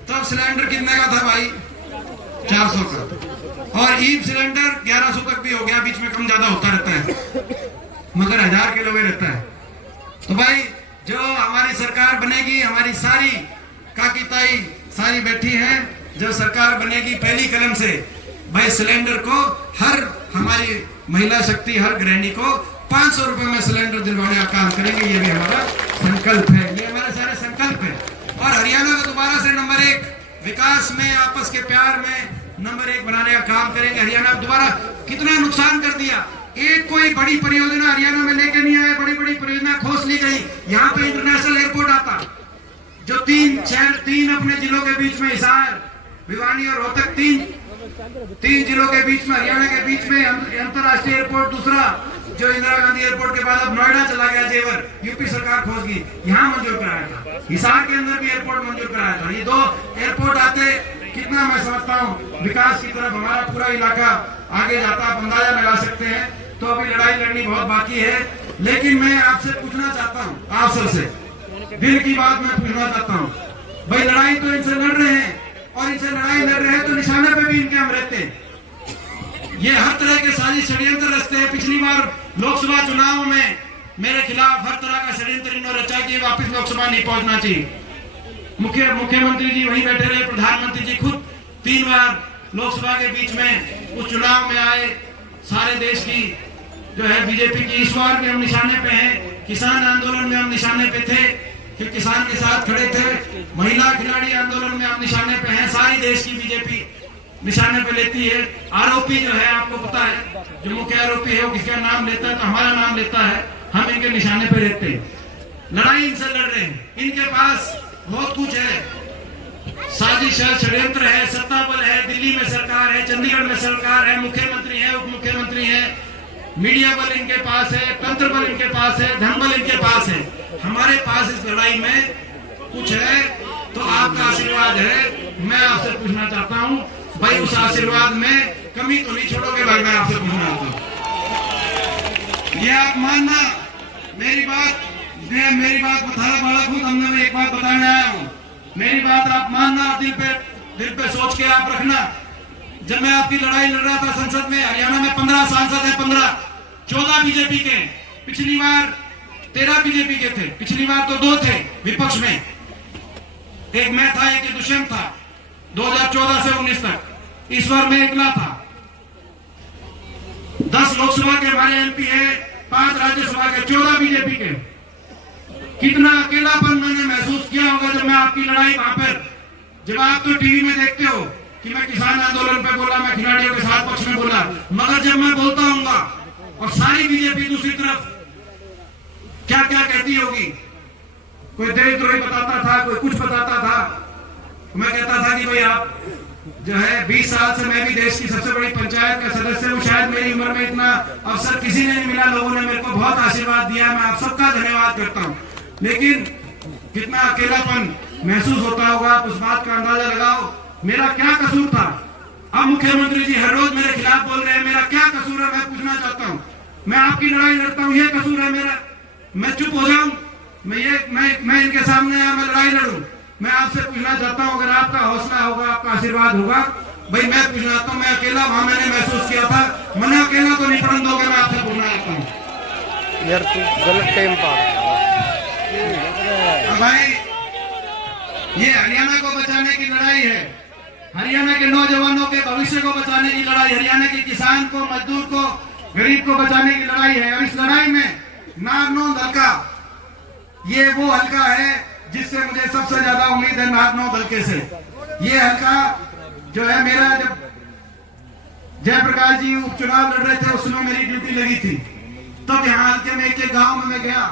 तब सिलेंडर कितने का था भाई? 400 का, और ईब सिलेंडर 1100 तक भी हो गया, बीच में कम ज्यादा होता रहता है, मगर 1000 किलो में रहता है। तो भाई जो हमारी सरकार बनेगी, हमारी सारी काकी ताई सारी बैठी हैं, जब सरकार बनेगी पहली कलम से भाई सिलेंडर को हर हमारी महिला शक्ति, हर गृहिणी को 500 रुपए में सिलेंडर दिलवाने का काम करेंगे। ये भी हमारा संकल्प है, ये हमारे सारे संकल्प है। और हरियाणा को दोबारा से नंबर 1 विकास में, आपस के प्यार में नंबर 1 बनाने का काम करेंगे। हरियाणा दोबारा कितना नुकसान कर दिया, एक कोई बड़ी परियोजना हरियाणा में लेके नहीं आए, बड़ी बड़ी परियोजना खोस ली गई। यहाँ पे इंटरनेशनल एयरपोर्ट आता, जो 3 अपने जिलों के बीच में, हिसार, भिवानी और रोहतक, 3 जिलों के बीच में, हरियाणा के बीच में अंतरराष्ट्रीय एयरपोर्ट। दूसरा जो इंदिरा गांधी एयरपोर्ट के बाद अब नोएडा चला गया, जेवर, यूपी सरकार खोज गई, यहाँ मंजूर कराया था। हिसार के अंदर भी एयरपोर्ट मंजूर कराया था। ये 2 एयरपोर्ट आते कितना मैं समझता हूँ विकास की तरफ हमारा पूरा इलाका आगे जाता, आप अंदाजा लगा सकते हैं। तो अभी लड़ाई लड़नी बहुत बाकी है, लेकिन मैं आपसे पूछना चाहता हूँ, आप सबसे दिल की बात मैं पूछना चाहता हूँ। भाई लड़ाई तो इनसे लड़ रहे हैं, और इनसे लड़ाई लड़ रहे हैं तो निशाने पे भी इनके हम रहते हैं। ये हर तरह के साजिश षड्यंत्र रचते हैं। पिछली बार लोकसभा चुनाव में मेरे खिलाफ हर तरह का षड्यंत्र इन्होंने रचा कि वापस लोकसभा नहीं पहुंचना चाहिए। मुख्यमंत्री जी वहीं बैठे रहे, प्रधानमंत्री जी खुद 3 बार लोकसभा के बीच में उस चुनाव में आए। सारे देश की जो है बीजेपी की, इस बार भी हम निशाने पे हैं। किसान आंदोलन में हम निशाने पे थे, फिर किसान के साथ खड़े थे। महिला खिलाड़ी आंदोलन में हम निशाने पे हैं। सारी देश की बीजेपी निशाने पे लेती है। आरोपी जो है आपको पता है, जो मुख्य आरोपी है वो किसका नाम लेता है तो हमारा नाम लेता है, हम इनके निशाने पे रहते हैं। लड़ाई इनसे लड़ रहे हैं, इनके पास बहुत कुछ है, साजिश है, षड्यंत्र है, सत्ता बल है, दिल्ली में सरकार है, चंडीगढ़ में सरकार है, मुख्यमंत्री है, उप मुख्यमंत्री है, मीडिया बल इनके पास है, तंत्र बल इनके पास है, धन बल इनके पास है। हमारे पास इस लड़ाई में कुछ है तो आपका आशीर्वाद है। मैं आपसे पूछना चाहता हूँ भाई, उस आशीर्वाद में कमी तो नहीं छोड़ोगे भाई? मैं आपसे पूछना चाहता हूँ, ये आप मानना मेरी बात, मेरी बात बताया बालक हूँ, हमने मैं एक बात बताने आया हूँ। मेरी बात आप मानना, दिल पे सोच के आप रखना। जब मैं आपकी लड़ाई लड़ रहा था संसद में, हरियाणा में 15 सांसद है, 14 बीजेपी के, पिछली बार 13 बीजेपी के थे, पिछली बार तो 2 थे विपक्ष में, एक मैं था, एक दुष्यंत था 2014 से 19 तक। इस बार मैं अकेला था। 10 लोकसभा के हमारे एमपी है, 5 राज्यसभा के, 14 बीजेपी के। कितना अकेलापन मैंने महसूस किया होगा जब मैं आपकी लड़ाई वहां पर, जब आप तो टीवी में देखते हो कि मैं किसान आंदोलन पे बोला, मैं खिलाड़ियों के साथ पक्ष में बोला, मगर जब मैं बोलता हूँगा और सारी बीजेपी दूसरी तरफ क्या क्या कहती होगी, कोई देशद्रोही बताता था, कोई कुछ बताता था, मैं कहता था कि भाई आप जो है 20 साल से मैं भी देश की सबसे बड़ी पंचायत का सदस्य हूँ, शायद मेरी उम्र में इतना अवसर किसी ने नहीं मिला, लोगों ने मेरे को बहुत आशीर्वाद दिया, मैं आप सबका धन्यवाद करता हूँ। लेकिन कितना अकेलापन महसूस होता होगा, आप उस बात का अंदाजा लगाओ। मेरा क्या कसूर था? अब मुख्यमंत्री जी हर रोज मेरे खिलाफ बोल रहे हैं, मेरा क्या कसूर है? मैं पूछना चाहता हूँ। मैं आपकी लड़ाई लड़ता हूँ, ये कसूर है मेरा? मैं चुप हो जाऊं? मैं इनके सामने मैं लड़ाई लड़ूं? मैं आपसे पूछना चाहता हूँ, अगर आपका हौसला होगा, आपका आशीर्वाद होगा, भाई मैं पूछना चाहता हूँ, मैं अकेला वहां मैंने महसूस किया था, मैंने अकेला तो नहीं पड़न दोगे? मैं आपसे पूछना चाहता हूँ यार, तू गलत टाइम पर भाई, ये हरियाणा को बचाने की लड़ाई है, हरियाणा के नौजवानों के भविष्य को बचाने की लड़ाई, हरियाणा के किसान को, मजदूर को, गरीब को बचाने की लड़ाई है। और इस लड़ाई में नारनौंद हल्का, ये वो हल्का है जिससे मुझे सबसे ज्यादा उम्मीद है, नारनौंद हल्के से। ये हल्का जो है मेरा, जब जयप्रकाश जी उपचुनाव लड़ रहे थे उस समय मेरी ड्यूटी लगी थी, तब यहाँ हल्के में एक गांव में मैं गया,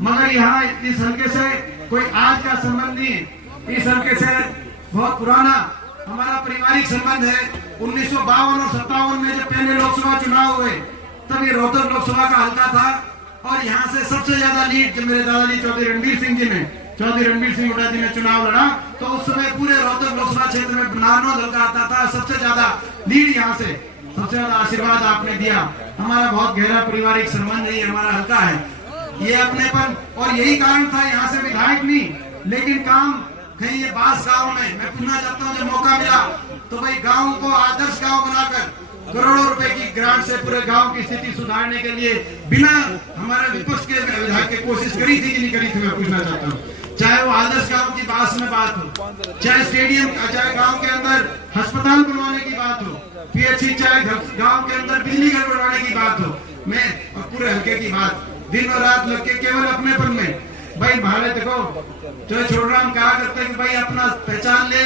मगर यहाँ इस हल्के से कोई आज का संबंध नहीं, इस हल्के से बहुत पुराना हमारा पारिवारिक संबंध है। 1952 और 57 में जब पहले लोकसभा चुनाव हुए तब ये रोहतक लोकसभा का हल्का था और यहाँ से सबसे ज्यादा लीड जब मेरे दादाजी चौधरी रणबीर सिंह हुड्डा जी ने चुनाव लड़ा तो उस समय पूरे रोहतक लोकसभा क्षेत्र में नारनौल हल्का आता था। सबसे ज्यादा लीड यहाँ से, सबसे ज्यादा आशीर्वाद आपने दिया। हमारा बहुत गहरा पारिवारिक संबंध है, हमारा हल्का है, ये अपनेपन, और यही कारण था यहाँ से विधायक नहीं लेकिन काम कहीं ये बास गांव में मैं पूछना चाहता हूँ, जब मौका मिला तो भाई गांव को आदर्श गांव बनाकर करोड़ों रुपए की ग्रांट से पूरे गांव की स्थिति सुधारने के लिए बिना हमारे विपक्ष के विधायक की कोशिश करी थी कि नहीं करी थी, मैं पूछना चाहता हूँ। चाहे वो आदर्श गांव की बात में बात हो, चाहे स्टेडियम, चाहे गांव के अंदर अस्पताल बनवाने की बात हो, पीएचसी, चाहे गांव के अंदर बिजली घर बनवाने की बात हो, मैं और पूरे हल्के की बात दिन और रात लग के केवल अपनेपन में भाई भाले देखो जो छोड़राम कहा करते हैं कि भाई अपना पहचान ले,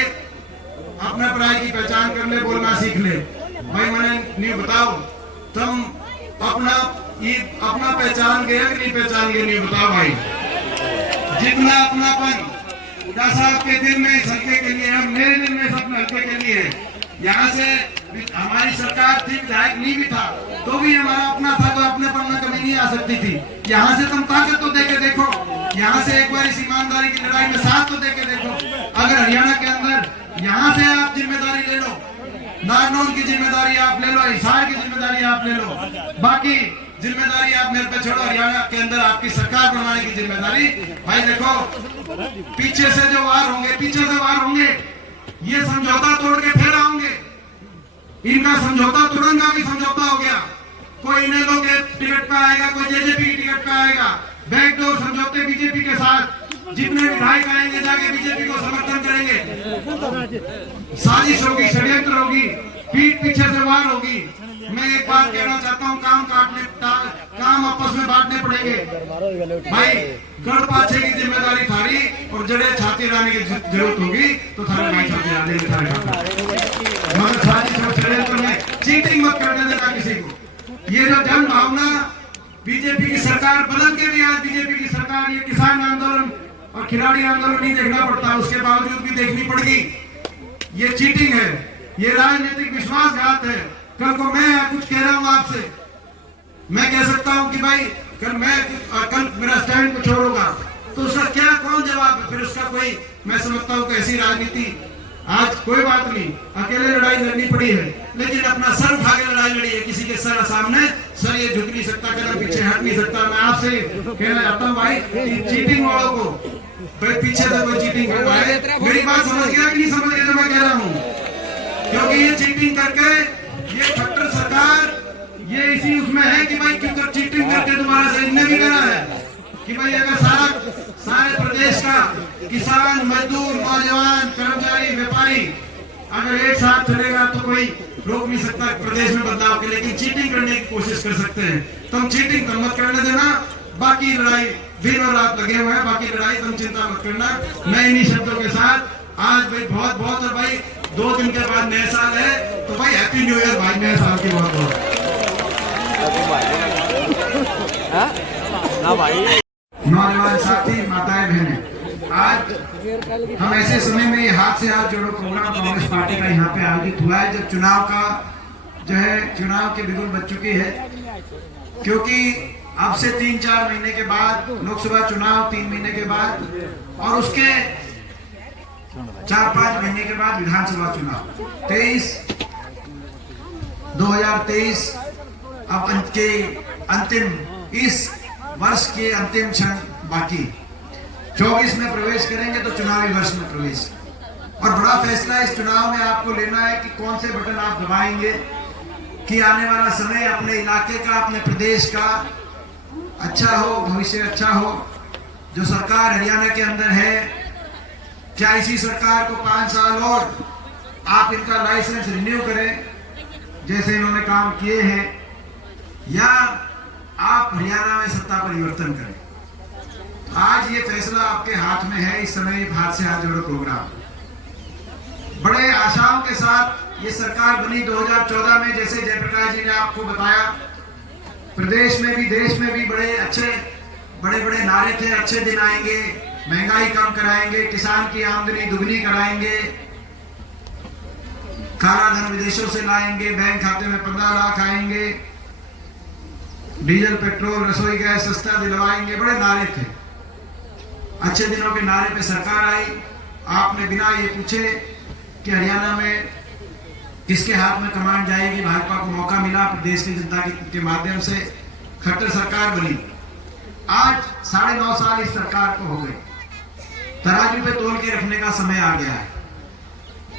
अपना पराई की पहचान कर ले, बोलना सीख ले। भाई मैंने नहीं बताओ तुम अपना पहचान गए कि नहीं पहचान गए, नहीं बताओ भाई। जितना अपनापन हुड्डा साहब के दिल में, इस हल्के के लिए है, मेरे दिल में, अपने हल्के के लिए है। यहाँ से हमारी सरकार थी, विधायक नहीं भी था तो भी हमारा अपना था, तो अपनेपन में कमी नहीं आ सकती थी। यहाँ से तुम ताकत तो देके देखो, यहाँ से एक बार इस ईमानदारी की लड़ाई में साथ तो देके देखो। अगर हरियाणा के अंदर यहाँ से आप जिम्मेदारी ले लो, नारनौल की जिम्मेदारी आप ले लो, हिसार की जिम्मेदारी आप ले लो, बाकी जिम्मेदारी आप मेरे पे छोड़ो, हरियाणा के अंदर आपकी सरकार बनाने की जिम्मेदारी। भाई देखो पीछे से जो वार होंगे, ये समझौता तोड़ के फिर आएंगे। इनका समझौता तुरंत का भी समझौता हो गया, कोई इन्हें लोग टिकट पे आएगा, कोई जेजेपी की टिकट पे आएगा, बैकडोर समझौते बीजेपी के साथ। जितने विधायक आएंगे जाके बीजेपी को समर्थन करेंगे, साजिश होगी, षड्यंत्र होगी, पीठ पीछे से वार होगी। मैं एक बात कहना चाहता हूँ, काम आपस में बांटने पड़ेंगे भाई। गढ़ पाछे की जिम्मेदारी थारी और जड़े छाती लाने की जरूरत होगी तो थारे भाई छाती ला देंगे, मगर साजिश और षड्यंत्र में चीटिंग मत करने देना किसी को। ये जो जन भावना बीजेपी की सरकार बदल के भी, आज बीजेपी की सरकार ये किसान आंदोलन और खिलाड़ी आंदोलन नहीं देखना पड़ता, उसके बावजूद भी देखनी पड़ेगी। ये चीटिंग है, ये राजनीतिक विश्वासघात है। कल को मैं कुछ कह रहा हूँ आपसे, मैं कह सकता हूँ कि भाई कल मेरा स्टैंड को छोड़ूंगा तो उसका क्या कौन जवाब है, फिर उसका कोई, मैं समझता हूँ कैसी राजनीति। आज कोई बात नहीं, अकेले लड़ाई लड़नी पड़ी है लेकिन अपना सर उठा के लड़ाई लड़ी है। किसी के सर सामने सर ये झुक नहीं सकता, कदम पीछे हट नहीं सकता। मैं आपसे कहना चाहता हूँ भाई, चीटिंग वालों को पीछे से कोई चीटिंग कर रहा है, मेरी बात समझ गया कि नहीं समझ गया जो मैं कह रहा हूँ? क्योंकि ये चीटिंग करके ये खट्टर सरकार ये इसी उसमें है कि भाई क्योंकि चीटिंग करके दोबारा से इनने भी करा है कि भाई अगर सारे प्रदेश का किसान, मजदूर, नौजवान, कर्मचारी, व्यापारी अगर एक साथ चलेगा तो कोई रोक नहीं सकता प्रदेश में बदलाव के। लेकिन चीटिंग करने की कोशिश कर सकते हैं, तुम चीटिंग तुम मत करने देना। बाकी लड़ाई दिन और रात लगे हुए हैं, बाकी लड़ाई तुम चिंता मत करना। मैं इन्हीं शब्दों के साथ आज भाई बहुत बहुत, और भाई 2 दिन के बाद नया साल है तो भाई हैप्पी न्यू ईयर भाई, नए साल की बहुत बहुत नौजवान साथी, माताएं, बहनें, आज हम ऐसे समय में हाथ से हाथ जोड़ो प्रोग्राम कांग्रेस पार्टी का यहाँ पे आयोजित हुआ है, जब चुनाव का जो है चुनाव की बिगुल बज चुकी है। क्योंकि अब से 3-4 महीने के बाद लोकसभा चुनाव, 3 महीने के बाद, और उसके 4-5 महीने के बाद विधानसभा चुनाव 2023 अब अंतिम, इस वर्ष के अंतिम क्षण बाकी। 24 में प्रवेश करेंगे तो चुनावी वर्ष में प्रवेश, और बड़ा फैसला इस चुनाव में आपको लेना है कि कौन से बटन आप दबाएंगे कि आने वाला समय अपने इलाके का, अपने प्रदेश का अच्छा हो, भविष्य अच्छा हो। जो सरकार हरियाणा के अंदर है, क्या इसी सरकार को 5 साल और आप इनका लाइसेंस रिन्यू करें जैसे इन्होंने काम किए हैं, या आप हरियाणा में सत्ता परिवर्तन करें? आज ये फैसला आपके हाथ में है। इस समय हाथ से हाथ जोड़ो प्रोग्राम बड़े आशाओं के साथ ये सरकार बनी 2014 में, जैसे जयप्रकाश जी ने आपको बताया। प्रदेश में भी, देश में भी बड़े अच्छे बड़े बड़े नारे थे, अच्छे दिन आएंगे, महंगाई कम कराएंगे, किसान की आमदनी दुगनी कराएंगे, काला धन विदेशों से लाएंगे, बैंक खाते में 15 लाख आएंगे, डीजल पेट्रोल रसोई गैस सस्ता दिलवाएंगे, बड़े नारे थे। अच्छे दिनों के नारे पे सरकार आई। आपने बिना ये पूछे कि हरियाणा में किसके हाथ में कमान जाएगी, भाजपा को मौका मिला प्रदेश की जनता के माध्यम से, खट्टर सरकार बनी। आज 9.5 साल इस सरकार को हो गए। तराजू पे तोल के रखने का समय आ गया है।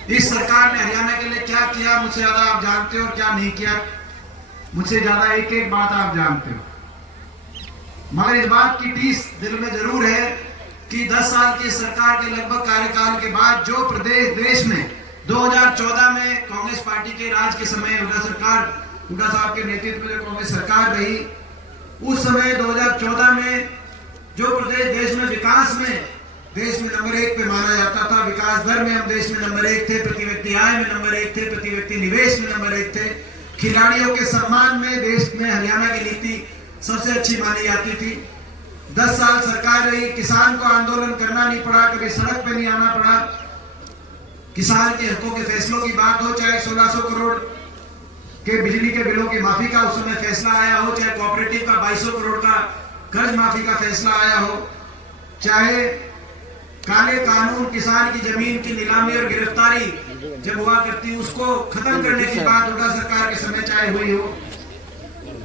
इस सरकार ने हरियाणा के लिए क्या किया मुझसे ज्यादा आप जानते हो, और क्या नहीं किया मुझसे ज्यादा एक एक बात आप जानते हो। मगर इस बात की टीस दिल में जरूर है कि 10 साल की सरकार के लगभग कार्यकाल के बाद जो प्रदेश देश में 2014 में कांग्रेस पार्टी के राज के समय हुड्डा साहब के नेतृत्व में कांग्रेस सरकार रही, उस समय 2014 में जो प्रदेश देश में विकास में देश में नंबर 1 पे माना जाता था, विकास दर में हम देश में नंबर 1 थे, प्रति व्यक्ति आय में नंबर 1 थे, प्रति व्यक्ति निवेश में नंबर 1 थे, खिलाड़ियों के सम्मान में देश में हरियाणा की नीति सबसे अच्छी मानी जाती थी। 10 साल सरकार रही, किसान को आंदोलन करना नहीं पड़ा, कभी सड़क पे नहीं आना पड़ा। किसान के हकों के फैसलों की बात हो, चाहे 1600 करोड़ के बिजली के बिलों की माफी का उस समय फैसला आया हो, चाहे कोऑपरेटिव का 2200 करोड़ का कर्ज माफी का फैसला आया हो, चाहे काले कानून किसान की जमीन की नीलामी और गिरफ्तारी जब हुआ करती उसको खत्म करने की बात हुड्डा सरकार के समय चाहे हुई हो,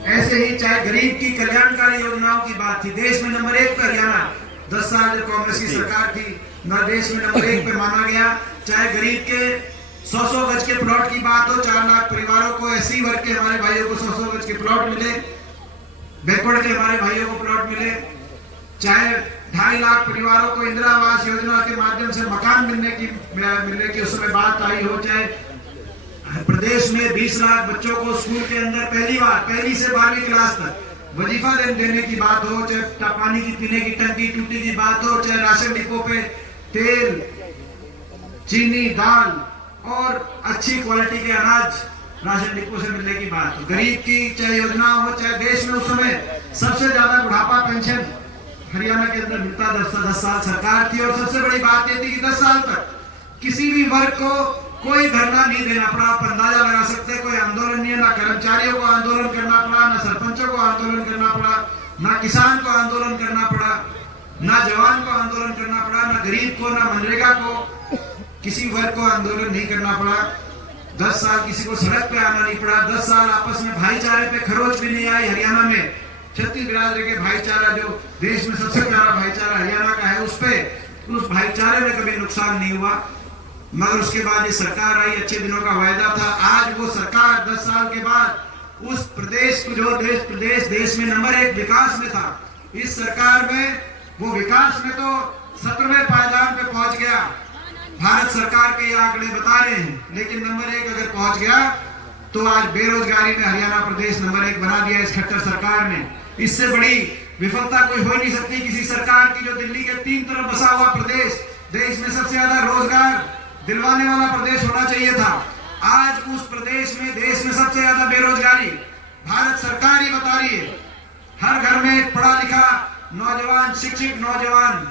ऐसे ही चाहे गरीब की कल्याणकारी योजनाओं की बात थी। देश में नंबर 1 पे हरियाणा 10 साल जब कांग्रेस की सरकार थी न देश में नंबर 1 पे माना गया। चाहे गरीब के 100 गज के प्लॉट की बात हो, 4 लाख परिवारों को, एससी वर्ग के हमारे भाइयों को 100 गज के प्लॉट मिले, बैकवर्ड के हमारे भाइयों को प्लॉट मिले, चाहे 2.5 लाख परिवारों को इंदिरा आवास योजना के माध्यम से मकान मिलने की उस समय बात आई हो, चाहे प्रदेश में 20 लाख बच्चों को स्कूल के अंदर पहली से 12वीं क्लास तक वजीफा देने की बात हो, चाहे पानी की पीने की टंकी टूटी की बात हो, चाहे राशन डिपो पे तेल, चीनी, दाल और अच्छी क्वालिटी के अनाज राशन डिपो से मिलने की बात हो, गरीब की चाहे योजना हो, चाहे देश में उस समय सबसे ज्यादा बुढ़ापा पेंशन हरियाणा के अंदर मिलता 10 साल सरकार थी। और सबसे बड़ी बात यह थी कि 10 साल तक किसी भी वर्ग को कोई धरना नहीं देना पड़ा। आप अंदाजा लगा सकते हैं, कोई आंदोलन नहीं है, ना कर्मचारियों को आंदोलन करना पड़ा, ना सरपंचों को आंदोलन करना पड़ा, ना किसान को आंदोलन करना पड़ा, ना जवान को आंदोलन करना पड़ा, ना गरीब को, ना मनरेगा को, किसी वर्ग को आंदोलन नहीं करना पड़ा। 10 साल किसी को सड़क पे आना नहीं पड़ा। 10 साल आपस में भाईचारे पे खरोच भी नहीं आई। हरियाणा में 36 बिरादरी के भाईचारा जो देश में सबसे प्यारा भाईचारा हरियाणा का है, उस भाईचारे में कभी नुकसान नहीं हुआ। मगर उसके बाद ये सरकार आई, अच्छे दिनों का वायदा था। आज वो सरकार 10 साल के बाद उस प्रदेश को जो प्रदेश देश में नंबर 1 विकास में था, इस सरकार में वो विकास में तो 17वें पायदान पे पहुंच गया। भारत सरकार के ये आंकड़े बता रहे हैं, लेकिन नंबर 1 अगर पहुंच गया तो आज बेरोजगारी में हरियाणा प्रदेश नंबर 1 बना दिया इस खट्टर सरकार ने। इससे बड़ी विफलता कोई हो नहीं सकती किसी सरकार की, जो दिल्ली के 3 तरफ बसा हुआ प्रदेश, देश में सबसे ज्यादा रोजगार दिलवाने वाला प्रदेश होना चाहिए था। आज उस प्रदेश में देश में सबसे ज्यादा बेरोजगारी भारत सरकार ही बता रही है। हर घर में एक पढ़ा लिखा नौजवान, शिक्षित नौजवान,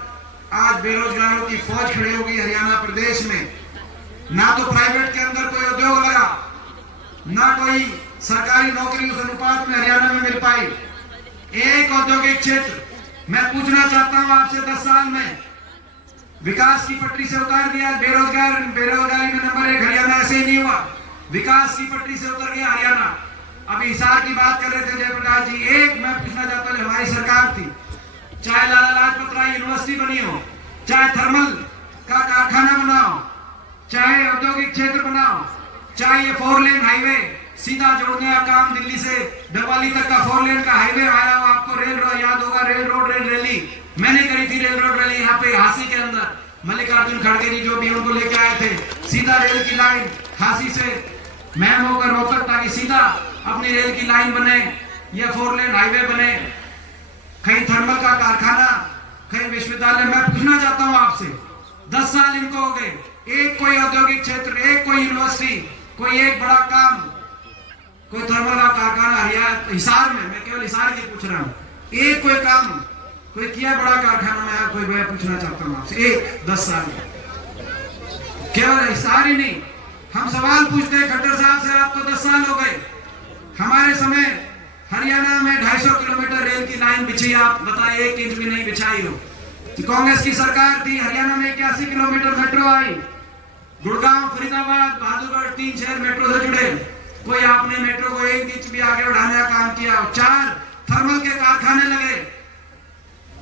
आज बेरोजगारों की फौज खड़ी हो गई हरियाणा प्रदेश में। ना तो प्राइवेट के अंदर कोई उद्योग लगा, ना कोई सरकारी नौकरी उस अनुपात में हरियाणा में मिल पाई। एक औद्योगिक क्षेत्र मैं पूछना चाहता हूं आपसे, 10 साल में विकास की पटरी से उतार दिया। बेरोजगारी में नंबर 1 हरियाणा ऐसे ही नहीं हुआ, विकास की पटरी से उतर गया हरियाणा। अभी हिसार की बात कर रहे थे जयप्रकाश जी। एक मैं पूछना चाहता हूं, हमारी सरकार थी, चाहे लाला लाजपत राय यूनिवर्सिटी बनी हो, चाहे थर्मल का कारखाना बनाओ, चाहे औद्योगिक क्षेत्र बनाओ, चाहे ये 4 लेन हाईवे सीधा जोड़ने का काम दिल्ली से डबवाली तक का 4 लेन का हाईवे आया हो, आपको रेल रोड याद होगा, रेल रैली मैंने करी थी, रेल रोड रैली यहाँ पे हांसी के अंदर। मल्लिकार्जुन खड़गे जी जो भी उनको लेके आए थे, सीधा रेल की लाइन हांसी से मैम होकर रोहतक, ताकि सीधा अपनी रेल की लाइन बने, या 4 लेन हाईवे बने, कहीं थर्मल का कारखाना, कहीं विश्वविद्यालय। मैं पूछना चाहता हूं आपसे, 10 साल इनको हो गए, एक कोई औद्योगिक क्षेत्र, एक कोई यूनिवर्सिटी, कोई एक बड़ा काम, कोई थर्मल का कारखाना हिसार में, मैं केवल हिसार की पूछ रहा हूं, एक कोई काम कोई किया बड़ा कारखाना में? कोई मैं पूछना चाहता हूँ आपसे, 10 साल में केवल हिसार ही नहीं, हम सवाल पूछते हैं खट्टर साहब से, आपको 10 साल हो गए, हमारे समय हरियाणा में 250 किलोमीटर रेल की लाइन बिछी, आप बताएं 1 इंच भी नहीं बिछाई हो। कांग्रेस की सरकार थी, हरियाणा में 81 किलोमीटर मेट्रो आई, गुड़गांव, फरीदाबाद, बहादुरगढ़ 3 शहर मेट्रो से जुड़े। कोई आपने मेट्रो को 1 इंच भी आगे बढ़ाने का काम किया? 4 थर्मल के कारखाने लगे,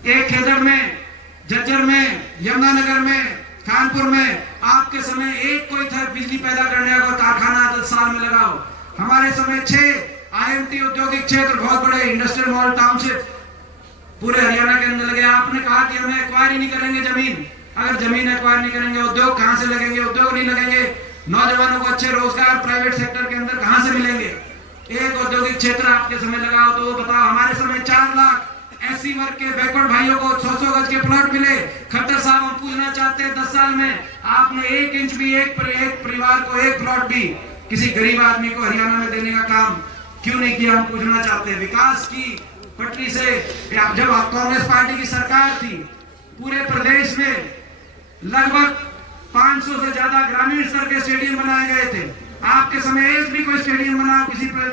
एक खेदड़ में, झज्जर में, यमुनानगर में, कानपुर में। आपके समय एक कोई था बिजली पैदा करने का कारखाना 10 साल में लगाओ। हमारे समय 6 IMT औद्योगिक क्षेत्र, बहुत बड़े इंडस्ट्रियल मॉल टाउनशिप पूरे हरियाणा के अंदर लगे। आपने कहा कि हमें एक्वायर ही नहीं करेंगे जमीन, अगर जमीन एक्वायर नहीं करेंगे उद्योग कहां से लगेंगे? उद्योग नहीं लगेंगे, नौजवानों को अच्छे रोजगार प्राइवेट सेक्टर के अंदर कहां से मिलेंगे? एक औद्योगिक क्षेत्र आपके समय लगाओ तो वो बताओ। हमारे समय 4 लाख SC वर्ग के बैकवर्ड भाइयों को 100 गज के प्लॉट मिले। खट्टर साहब, हम पूछना चाहते हैं 10 साल में आपने 1 इंच भी एक परिवार को एक प्लॉट भी किसी गरीब आदमी को हरियाणा में देने का काम क्यों नहीं किया? हम पूछना चाहते हैं। विकास की पटरी से जब कांग्रेस पार्टी की सरकार थी, पूरे प्रदेश में लगभग 500 से ज्यादा ग्रामीण स्तर के स्टेडियम बनाए गए थे। आपके समय एक भी कोई स्टेडियम बना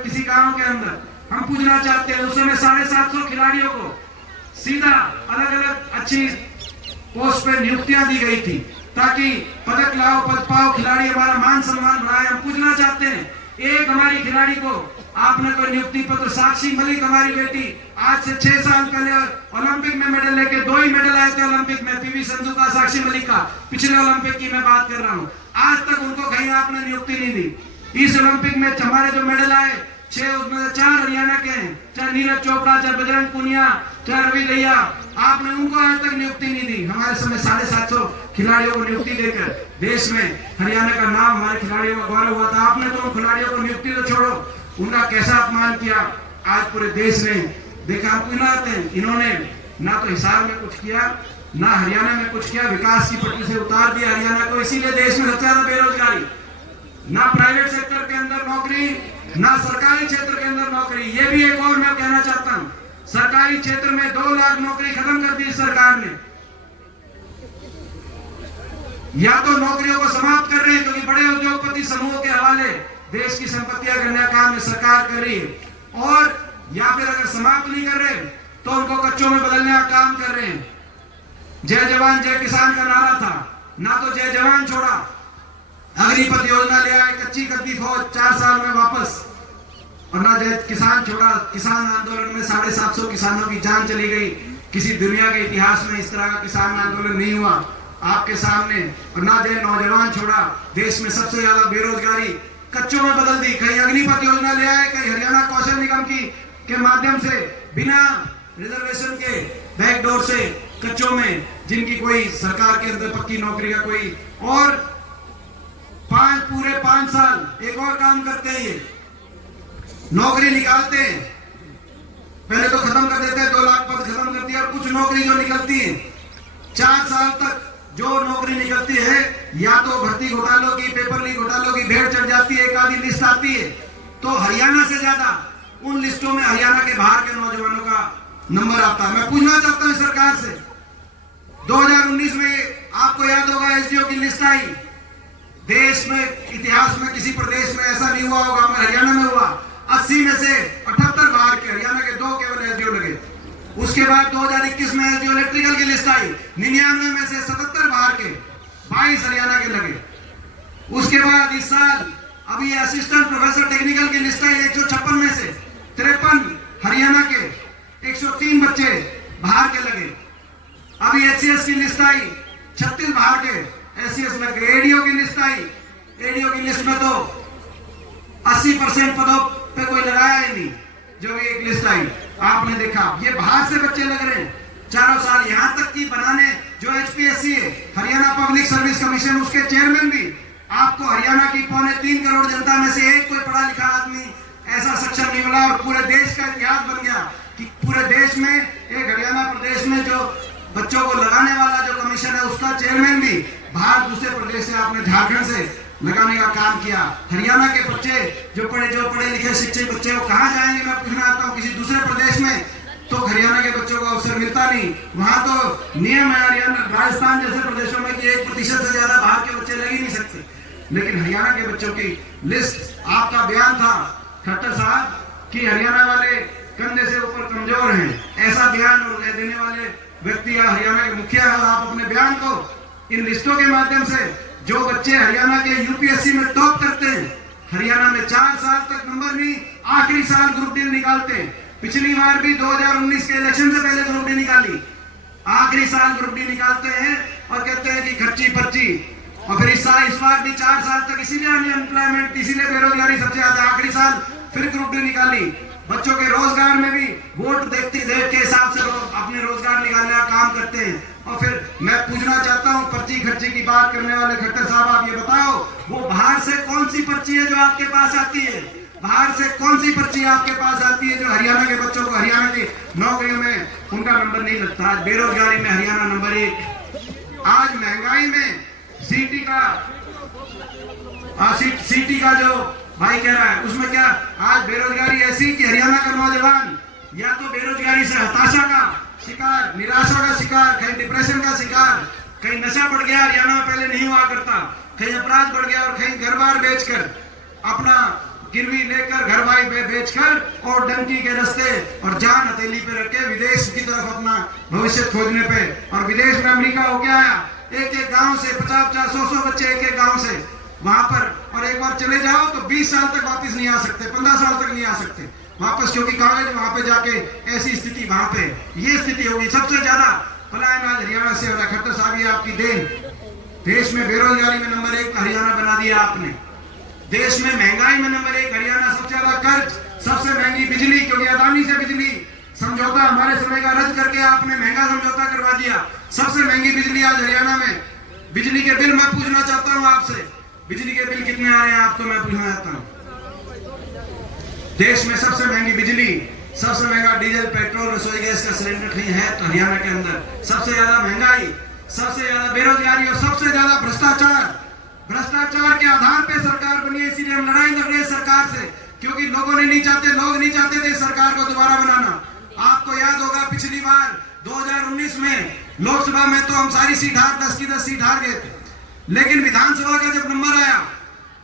किसी गांव के अंदर? हम पूछना चाहते हैं, उस समय 750 खिलाड़ियों को सीधा अलग अलग अच्छी पोस्ट पे नियुक्तियां दी गई थी ताकि पदक लाओ, पद पाओ, खिलाड़ी हमारा मान सम्मान बढ़ाए। हम पूछना चाहते हैं, एक हमारी खिलाड़ी को आपने कोई नियुक्ति पत्र? साक्षी मलिक हमारी बेटी आज से 6 साल पहले ओलंपिक में मेडल लेके 2 ही मेडल आए थे ओलंपिक में, PV सिंधु का, साक्षी मलिक का, पिछले ओलंपिक की मैं बात कर रहा हूँ। आज तक उनको कहीं आपने नियुक्ति नहीं दी। इस ओलंपिक में हमारे जो मेडल आए 6, उसमें 4 हरियाणा के हैं, चाहे नीरज चोपड़ा, चाहे बजरंग पुनिया, चाहे रवि दहिया, आपने उनको आज तक नियुक्ति नहीं दी। हमारे समय 750 खिलाड़ियों को नियुक्ति देकर देश में हरियाणा का नाम, हमारे खिलाड़ियों का गौरव हुआ था। आपने तो खिलाड़ियों को नियुक्ति तो छोड़ो, उनका कैसा अपमान किया आज पूरे देश ने देखा। हम पूछना चाहते हैं, इन्होंने ना तो हिसार में कुछ किया, ना हरियाणा में कुछ किया, विकास की पटरी से उतार दिया हरियाणा को। इसीलिए देश में सबसे ज्यादा बेरोजगारी, ना प्राइवेट सेक्टर के अंदर नौकरी, ना सरकारी क्षेत्र के अंदर नौकरी। ये भी एक और मैं कहना चाहता हूं, सरकारी क्षेत्र में 2 लाख नौकरी खत्म कर दी सरकार ने। या तो नौकरियों को समाप्त कर रहे हैं क्योंकि बड़े उद्योगपति समूहों के हवाले देश की संपत्तियां करने का काम सरकार कर रही है, और या फिर अगर समाप्त नहीं कर रहे तो उनको कच्चों में बदलने का काम कर रहे हैं। जय जवान जय किसान का नारा था, ना तो जय जवान छोड़ा, अग्निपथ योजना ले आए, कच्ची करती फौज 4 साल में वापस, और ना जय किसान छोड़ा। किसान आंदोलन में 750 किसानों की जान चली गई। किसी दुनिया के इतिहास में इस तरह का किसान आंदोलन नहीं हुआ आपके सामने। और ना जय नौजवान छोड़ा, देश में सबसे ज्यादा बेरोजगारी कच्चों में बदल दी। कहीं अग्निपथ योजना ले आए, कहीं हरियाणा कौशल निगम के माध्यम से बिना रिजर्वेशन के बैकडोर से कच्चों में, जिनकी कोई सरकार के अंदर पक्की नौकरी का कोई, और पूरे 5 साल एक और काम करते हैं, ये नौकरी निकालते हैं, पहले तो खत्म कर देते हैं, 2 लाख पद खत्म कर दिया, और कुछ नौकरी जो निकलती है 4 साल तक जो नौकरी निकलती है, या तो भर्ती घोटालों की, पेपर लीक घोटालों की भेड़ चढ़ जाती है, एक आधी लिस्ट आती है, तो हरियाणा से ज्यादा उन लिस्टों में हरियाणा के बाहर के नौजवानों का नंबर आता है। मैं पूछना चाहता हूं सरकार से, 2019 में आपको याद होगा SDO की लिस्ट आई। देश में इतिहास में किसी प्रदेश में ऐसा नहीं हुआ होगा, हरियाणा में हुआ। 80 में से 78 बाहर के, हरियाणा के 2 केवल SDO लगे। उसके बाद 2021 में SDO इलेक्ट्रिकल की लिस्ट आई, 99 में से 77 बाहर के, 22 हरियाणा के लगे। उसके बाद इस साल अभी असिस्टेंट प्रोफेसर टेक्निकल की लिस्ट आई, 156 में से 53 हरियाणा के, 103 बच्चे बाहर के लगे। अभी HCS की लिस्ट आई, 36 बाहर के SCS लगे। ADO की लिस्ट आई, ADO की लिस्ट में तो 80% पदों पे कोई लगाया ही नहीं, जो एक लिस्ट आई आपने देखा, ये बाहर से बच्चे लग रहे हैं चारों साल। यहां तक कि बनाने जो HPSC है, हरियाणा पब्लिक सर्विस कमीशन, उसके चेयरमैन भी आपको हरियाणा की 3.25 करोड़ जनता में से एक कोई पढ़ा लिखा आदमी ऐसा सक्षम नहीं मिला। और पूरे देश का इतिहास बन गया कि पूरे देश में एक हरियाणा प्रदेश में जो बच्चों को लगाने वाला जो कमीशन है, उसका चेयरमैन भी बाहर दूसरे प्रदेश से, आपने झारखंड से लगाने का काम किया। हरियाणा के बच्चे जो पढ़े लिखे शिक्षित बच्चे, वो कहाँ जाएंगे? मैं पूछना चाहता हूँ, किसी दूसरे प्रदेश में तो हरियाणा के बच्चों को अवसर मिलता नहीं। वहां तो नियम है हरियाणा राजस्थान जैसे प्रदेशों में कि 1% से ज्यादा बाहर के बच्चे लग ही नहीं सकते, लेकिन हरियाणा के बच्चों की लिस्ट, आपका बयान था खट्टर साहब कि हरियाणा वाले कंधे से ऊपर कमजोर हैं, ऐसा बयान देने वाले व्यक्ति या हरियाणा के मुखिया है। आप अपने बयान को इन लिस्टों के माध्यम से जो बच्चे हरियाणा के यूपीएससी में टॉप करते हैं, हरियाणा में 4 साल तक नंबर नहीं, आखिरी साल ग्रुप डी निकालते हैं। पिछली बार भी 2019 के इलेक्शन से पहले ग्रुप डी निकाली, आखिरी साल ग्रुप डी निकालते हैं और कहते हैं कि खर्ची पर्ची, और फिर इस बार भी 4 साल तक इसीलिए अनएम्प्लॉयमेंट, इसीलिए बेरोजगारी सबसे ज्यादा, आखिरी साल फिर ग्रुप डी निकाली। बच्चों के रोजगार में भी वोट देख के हिसाब से लोग अपने रोजगार निकालने का काम करते हैं। और फिर मैं पूछना चाहता हूं, पर्ची खर्ची की बात करने वाले खट्टर साहब, आप ये बताओ वो बाहर से कौन सी पर्ची है जो आपके पास आती है? बाहर से कौन सी पर्ची आपके पास आती है जो हरियाणा के बच्चों को हरियाणा की नौकरियों में उनका नंबर नहीं लगता? आज बेरोजगारी में हरियाणा नंबर 1, आज महंगाई में सीटी का जो भाई कह रहा है उसमें क्या, आज बेरोजगारी ऐसी कि हरियाणा का नौजवान या तो बेरोजगारी से हताशा का शिकार, निराशा का शिकार, कहीं डिप्रेशन का शिकार, कहीं नशा बढ़ गया, हरियाणा में पहले नहीं हुआ करता, कहीं अपराध बढ़ गया और कहीं घर बार बेचकर, अपना गिरवी लेकर घर बार बेचकर और डंकी के रास्ते और जान हथेली पे रख के विदेश की तरफ अपना भविष्य खोजने पे, और विदेश में अमेरिका हो गया आया, एक गांव से 50-50, 100-100 बच्चे एक गांव से वहां पर, और एक बार चले जाओ तो 20 साल तक वापस नहीं आ सकते, 15 साल तक नहीं आ सकते वापस, क्योंकि कागज वहां पे जाके ऐसी स्थिति, वहां पे ये स्थिति होगी। सबसे ज्यादा पलायन आज हरियाणा से हो रहा है। खट्टर साहब ये आपकी देन, देश में बेरोजगारी में नंबर 1 हरियाणा बना दिया आपने, देश में महंगाई में नंबर 1 हरियाणा, सबसे ज्यादा कर्ज, सबसे महंगी बिजली, क्योंकि अदानी से बिजली समझौता हमारे समय का रद्द करके आपने महंगा समझौता करवा दिया, सबसे महंगी बिजली आज हरियाणा में। बिजली के बिल मैं पूछना चाहता हूं आपसे, बिजली के बिल कितने आ रहे हैं आपको मैं पूछना चाहता हूं? देश में सबसे महंगी बिजली, सबसे महंगा डीजल, पेट्रोल, रसोई गैस का सिलेंडर कहीं है तो हरियाणा के अंदर। सबसे ज्यादा महंगाई, सबसे ज्यादा बेरोजगारी और सबसे ज्यादा भ्रष्टाचार, भ्रष्टाचार के आधार पे सरकार बनी है। इसीलिए हम लड़ाई लड़ रहे हैं सरकार से, क्योंकि लोग नहीं चाहते थे सरकार को दोबारा बनाना। आपको याद होगा पिछली बार 2019 में लोकसभा में तो हम सारी सीट हार, 10 की 10 सीट हार गए थे, लेकिन विधानसभा का जब नंबर आया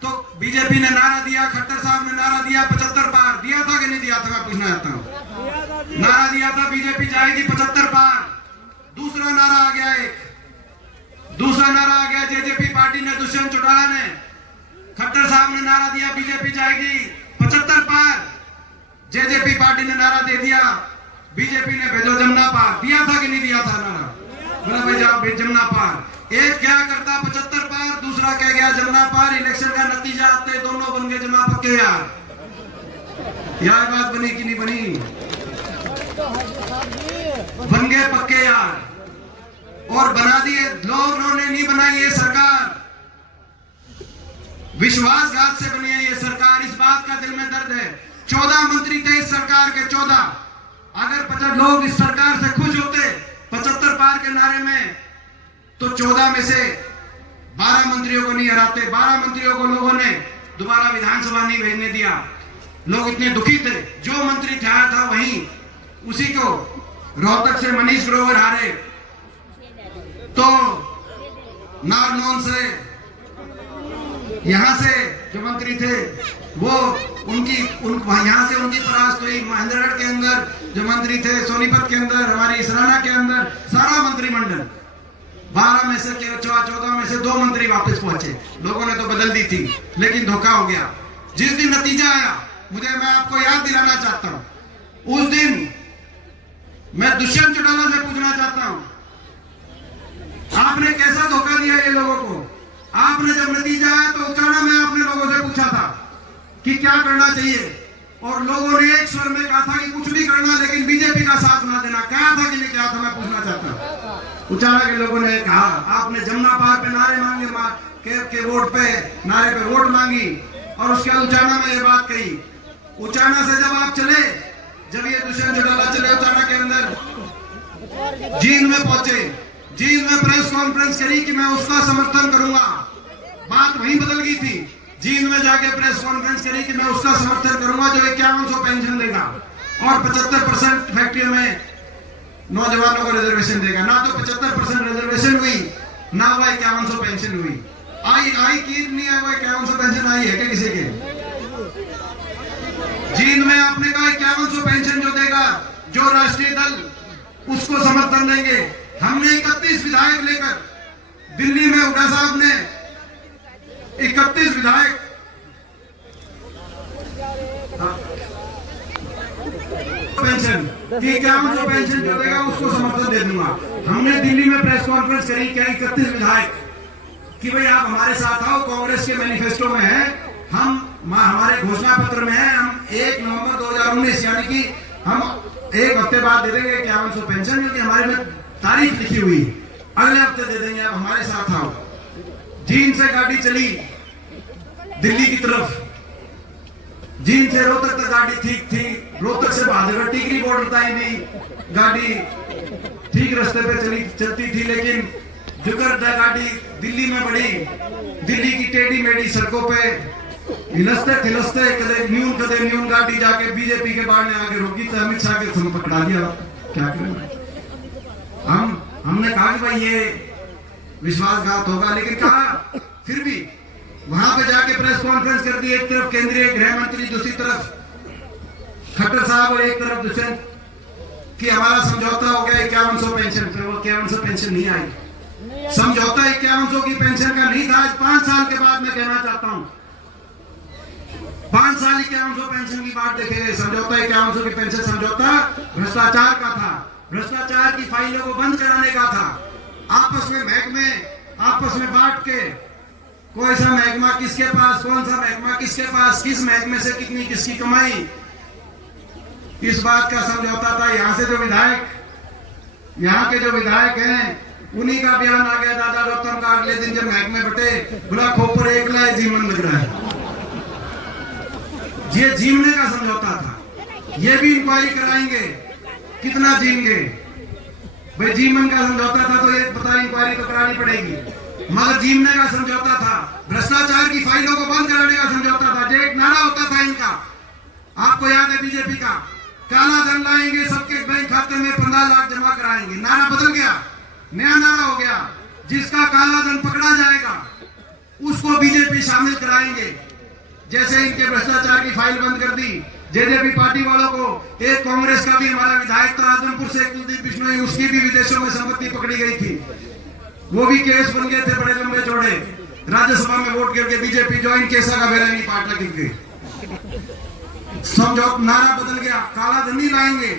तो बीजेपी ने नारा दिया, खट्टर साहब ने नारा दिया 75 पार, दिया था कि नहीं दिया था? मैं पूछना चाहता हूं। नारा दिया था बीजेपी जाएगी 75 पार। दूसरा नारा आ गया, दूसरा नारा आ गया जेजेपी पार्टी ने, दुष्यंत चौटाला ने, खट्टर साहब ने नारा दिया बीजेपी जाएगी 75 पार, जेजेपी पार्टी ने नारा दे दिया बीजेपी ने भेजो जमुना पार। दिया था कि नहीं दिया था नारा? बोला भाई जाओ जमुना पार। एक क्या करता 75 पार, दूसरा कह गया जमुना पार। इलेक्शन का नतीजा आते दोनों बन गए जमा पक्के यार। यार बात बनी कि नहीं बनी? बन गए पक्के यार और बना दिए लोगों ने, नहीं बनाई ये सरकार, विश्वासघात से बनी है ये सरकार। इस बात का दिल में दर्द है। 14 मंत्री थे इस सरकार के, 14। अगर 50 लोग इस सरकार से खुश होते 75 पार के नारे में, तो 14 में से 12 मंत्रियों को नहीं हराते। 12 मंत्रियों को लोगों ने दोबारा विधानसभा नहीं भेजने दिया। लोग इतने दुखी थे, जो मंत्री था वहीं, उसी को रोहतक से मनीष ग्रोवर हारे, तो नारनौल से, यहां से जो मंत्री थे वो यहां से उनकी परास्त हुई। महेंद्रगढ़ के अंदर जो मंत्री थे, सोनीपत के अंदर, हमारी सराना के अंदर, सारा मंत्रिमंडल 12 में से 14 में से 2 मंत्री वापस पहुंचे। लोगों ने तो बदल दी थी, लेकिन धोखा हो गया। जिस दिन नतीजा आया, मैं आपको याद दिलाना चाहता हूं, उस दिन मैं दुष्यंत चौटाला से पूछना चाहता हूं, आपने कैसा धोखा दिया ये लोगों को? आपने जब नतीजा आया तो उचाना में आपने लोगों से पूछा था कि क्या करना चाहिए, और लोगों ने एक स्वर में कहा था कि कुछ नहीं करना, लेकिन बीजेपी का साथ ना देना। क्या था कि नहीं क्या था? मैं पूछना चाहता हूं। उचाना के लोगों ने कहा, आपने जमुना पार पे नारे मांगे, के वोट पे नारे पे वोट मांगी, और उसके बाद उचाना में ये बात कही। उचाना से जब आप चले, जब ये दुष्यंत चौटाला चले उचाना के अंदर, जींद में पहुंचे, जींद में प्रेस कॉन्फ्रेंस करी कि मैं उसका समर्थन करूंगा। बात वहीं बदल गई थी। जींद में जाके प्रेस कॉन्फ्रेंस करी कि मैं उसका समर्थन करूंगा जो 5100 पेंशन देगा। और 75% फैक्ट्रियों में नौजवानों को रिजर्वेशन देगा। ना तो 75% रिजर्वेशन हुई, ना हुआ 5100 पेंशन हुई। आई की नहीं आई, 5100 पेंशन आई है क्या किसी के? जींद में आपने कहा 5100 पेंशन जो देगा, जो राष्ट्रीय दल उसको समर्थन देंगे। हमने 31 विधायक लेकर दिल्ली में हुड्डा साहब ने 31 विधायक पेंशन की 5100 पेंशन जो देगा उसको समर्थन दे दूंगा। हमने दिल्ली में प्रेस कॉन्फ्रेंस करी, क्या 31 विधायक कि भाई आप हमारे साथ आओ, कांग्रेस के मैनिफेस्टो में है, हमारे घोषणा पत्र में है, हम 1 नवंबर 2019 यानी कि हम एक हफ्ते बाद दे देंगे 5100 पेंशन, क्योंकि हमारे में तारीख लिखी हुई, अगले हफ्ते दे देंगे, आप हमारे साथ आओ। जींद से गाड़ी चली दिल्ली की तरफ, जींद से रोहतक तक गाड़ी ठीक थी, रोहतक से बहादुरगढ़ टिकरी बॉर्डर तक भी गाड़ी ठीक रास्ते पे चलती थी, लेकिन जुकर गाड़ी दिल्ली में बढ़ी। दिल्ली की टेढ़ी मेढ़ी सड़कों पे हिलस्ते थिलस्ते कदे न्यून गाड़ी जाके बीजेपी के बाहर ने आके रोकी, तो अमित शाह के संग पकड़ा दिया। क्या करें? हमने कहा कि भाई ये विश्वासघात होगा, लेकिन कहा फिर भी वहां पे जाके प्रेस कॉन्फ्रेंस कर दी। एक तरफ केंद्रीय गृह मंत्री, दूसरी तरफ खट्टर साहब और एक तरफ दुष्यंत कि हमारा समझौता हो गया 5100 पेंशन। फिर वो 5100 पेंशन नहीं आई। समझौता 5100 की पेंशन का नहीं था। आज 5 साल के बाद मैं कहना चाहता हूं, 5 साल 5100 पेंशन की बात देखेंगे। समझौता 5100 की पेंशन समझौता भ्रष्टाचार का था, भ्रष्टाचार की फाइलों को बंद कराने का था। आपस में महकमे आपस में बांट के, कोई सा महकमा किसके पास, कौन सा महकमा किसके पास, किस महकमे से कितनी किसकी कमाई, इस बात का समझौता था। यहाँ के जो विधायक हैं उन्हीं का बयान आ गया दादा रोहतम का अगले दिन जब महकमे बटे, बोला खोपर एक लाए जीवन लग रहा है। ये जीवने का समझौता था। ये भी इंक्वायरी कराएंगे कितना जीवेंगे भाई। जीवन का समझौता था तो ये पता इंक्वायरी तो करानी पड़ेगी, मगर जीवने का समझौता था, भ्रष्टाचार की फाइलों को बंद कराने का समझौता था। जो एक नारा होता था इनका, आपको याद है बीजेपी का, काला धन लाएंगे, सबके बैंक खाते में 15 लाख जमा कराएंगे। नारा बदल गया, नया नारा हो गया, जिसका काला धन पकड़ा जाएगा उसको बीजेपी शामिल कराएंगे। जैसे इनके भ्रष्टाचार की फाइल बंद कर दी जेजेपी पार्टी वालों को। एक कांग्रेस का भी हमारा विधायक था आजमपुर से, कुलदीप बिश्नोई, उसकी भी विदेशों में संपत्ति पकड़ी गई थी। वो भी केस बन गए थे बड़े लंबे चौड़े, राज्यसभा में वोट करके बीजेपी ज्वाइन केसा का बेरा नहीं पाटा गिर। समझौता नारा बदल गया, काला धन नहीं लाएंगे,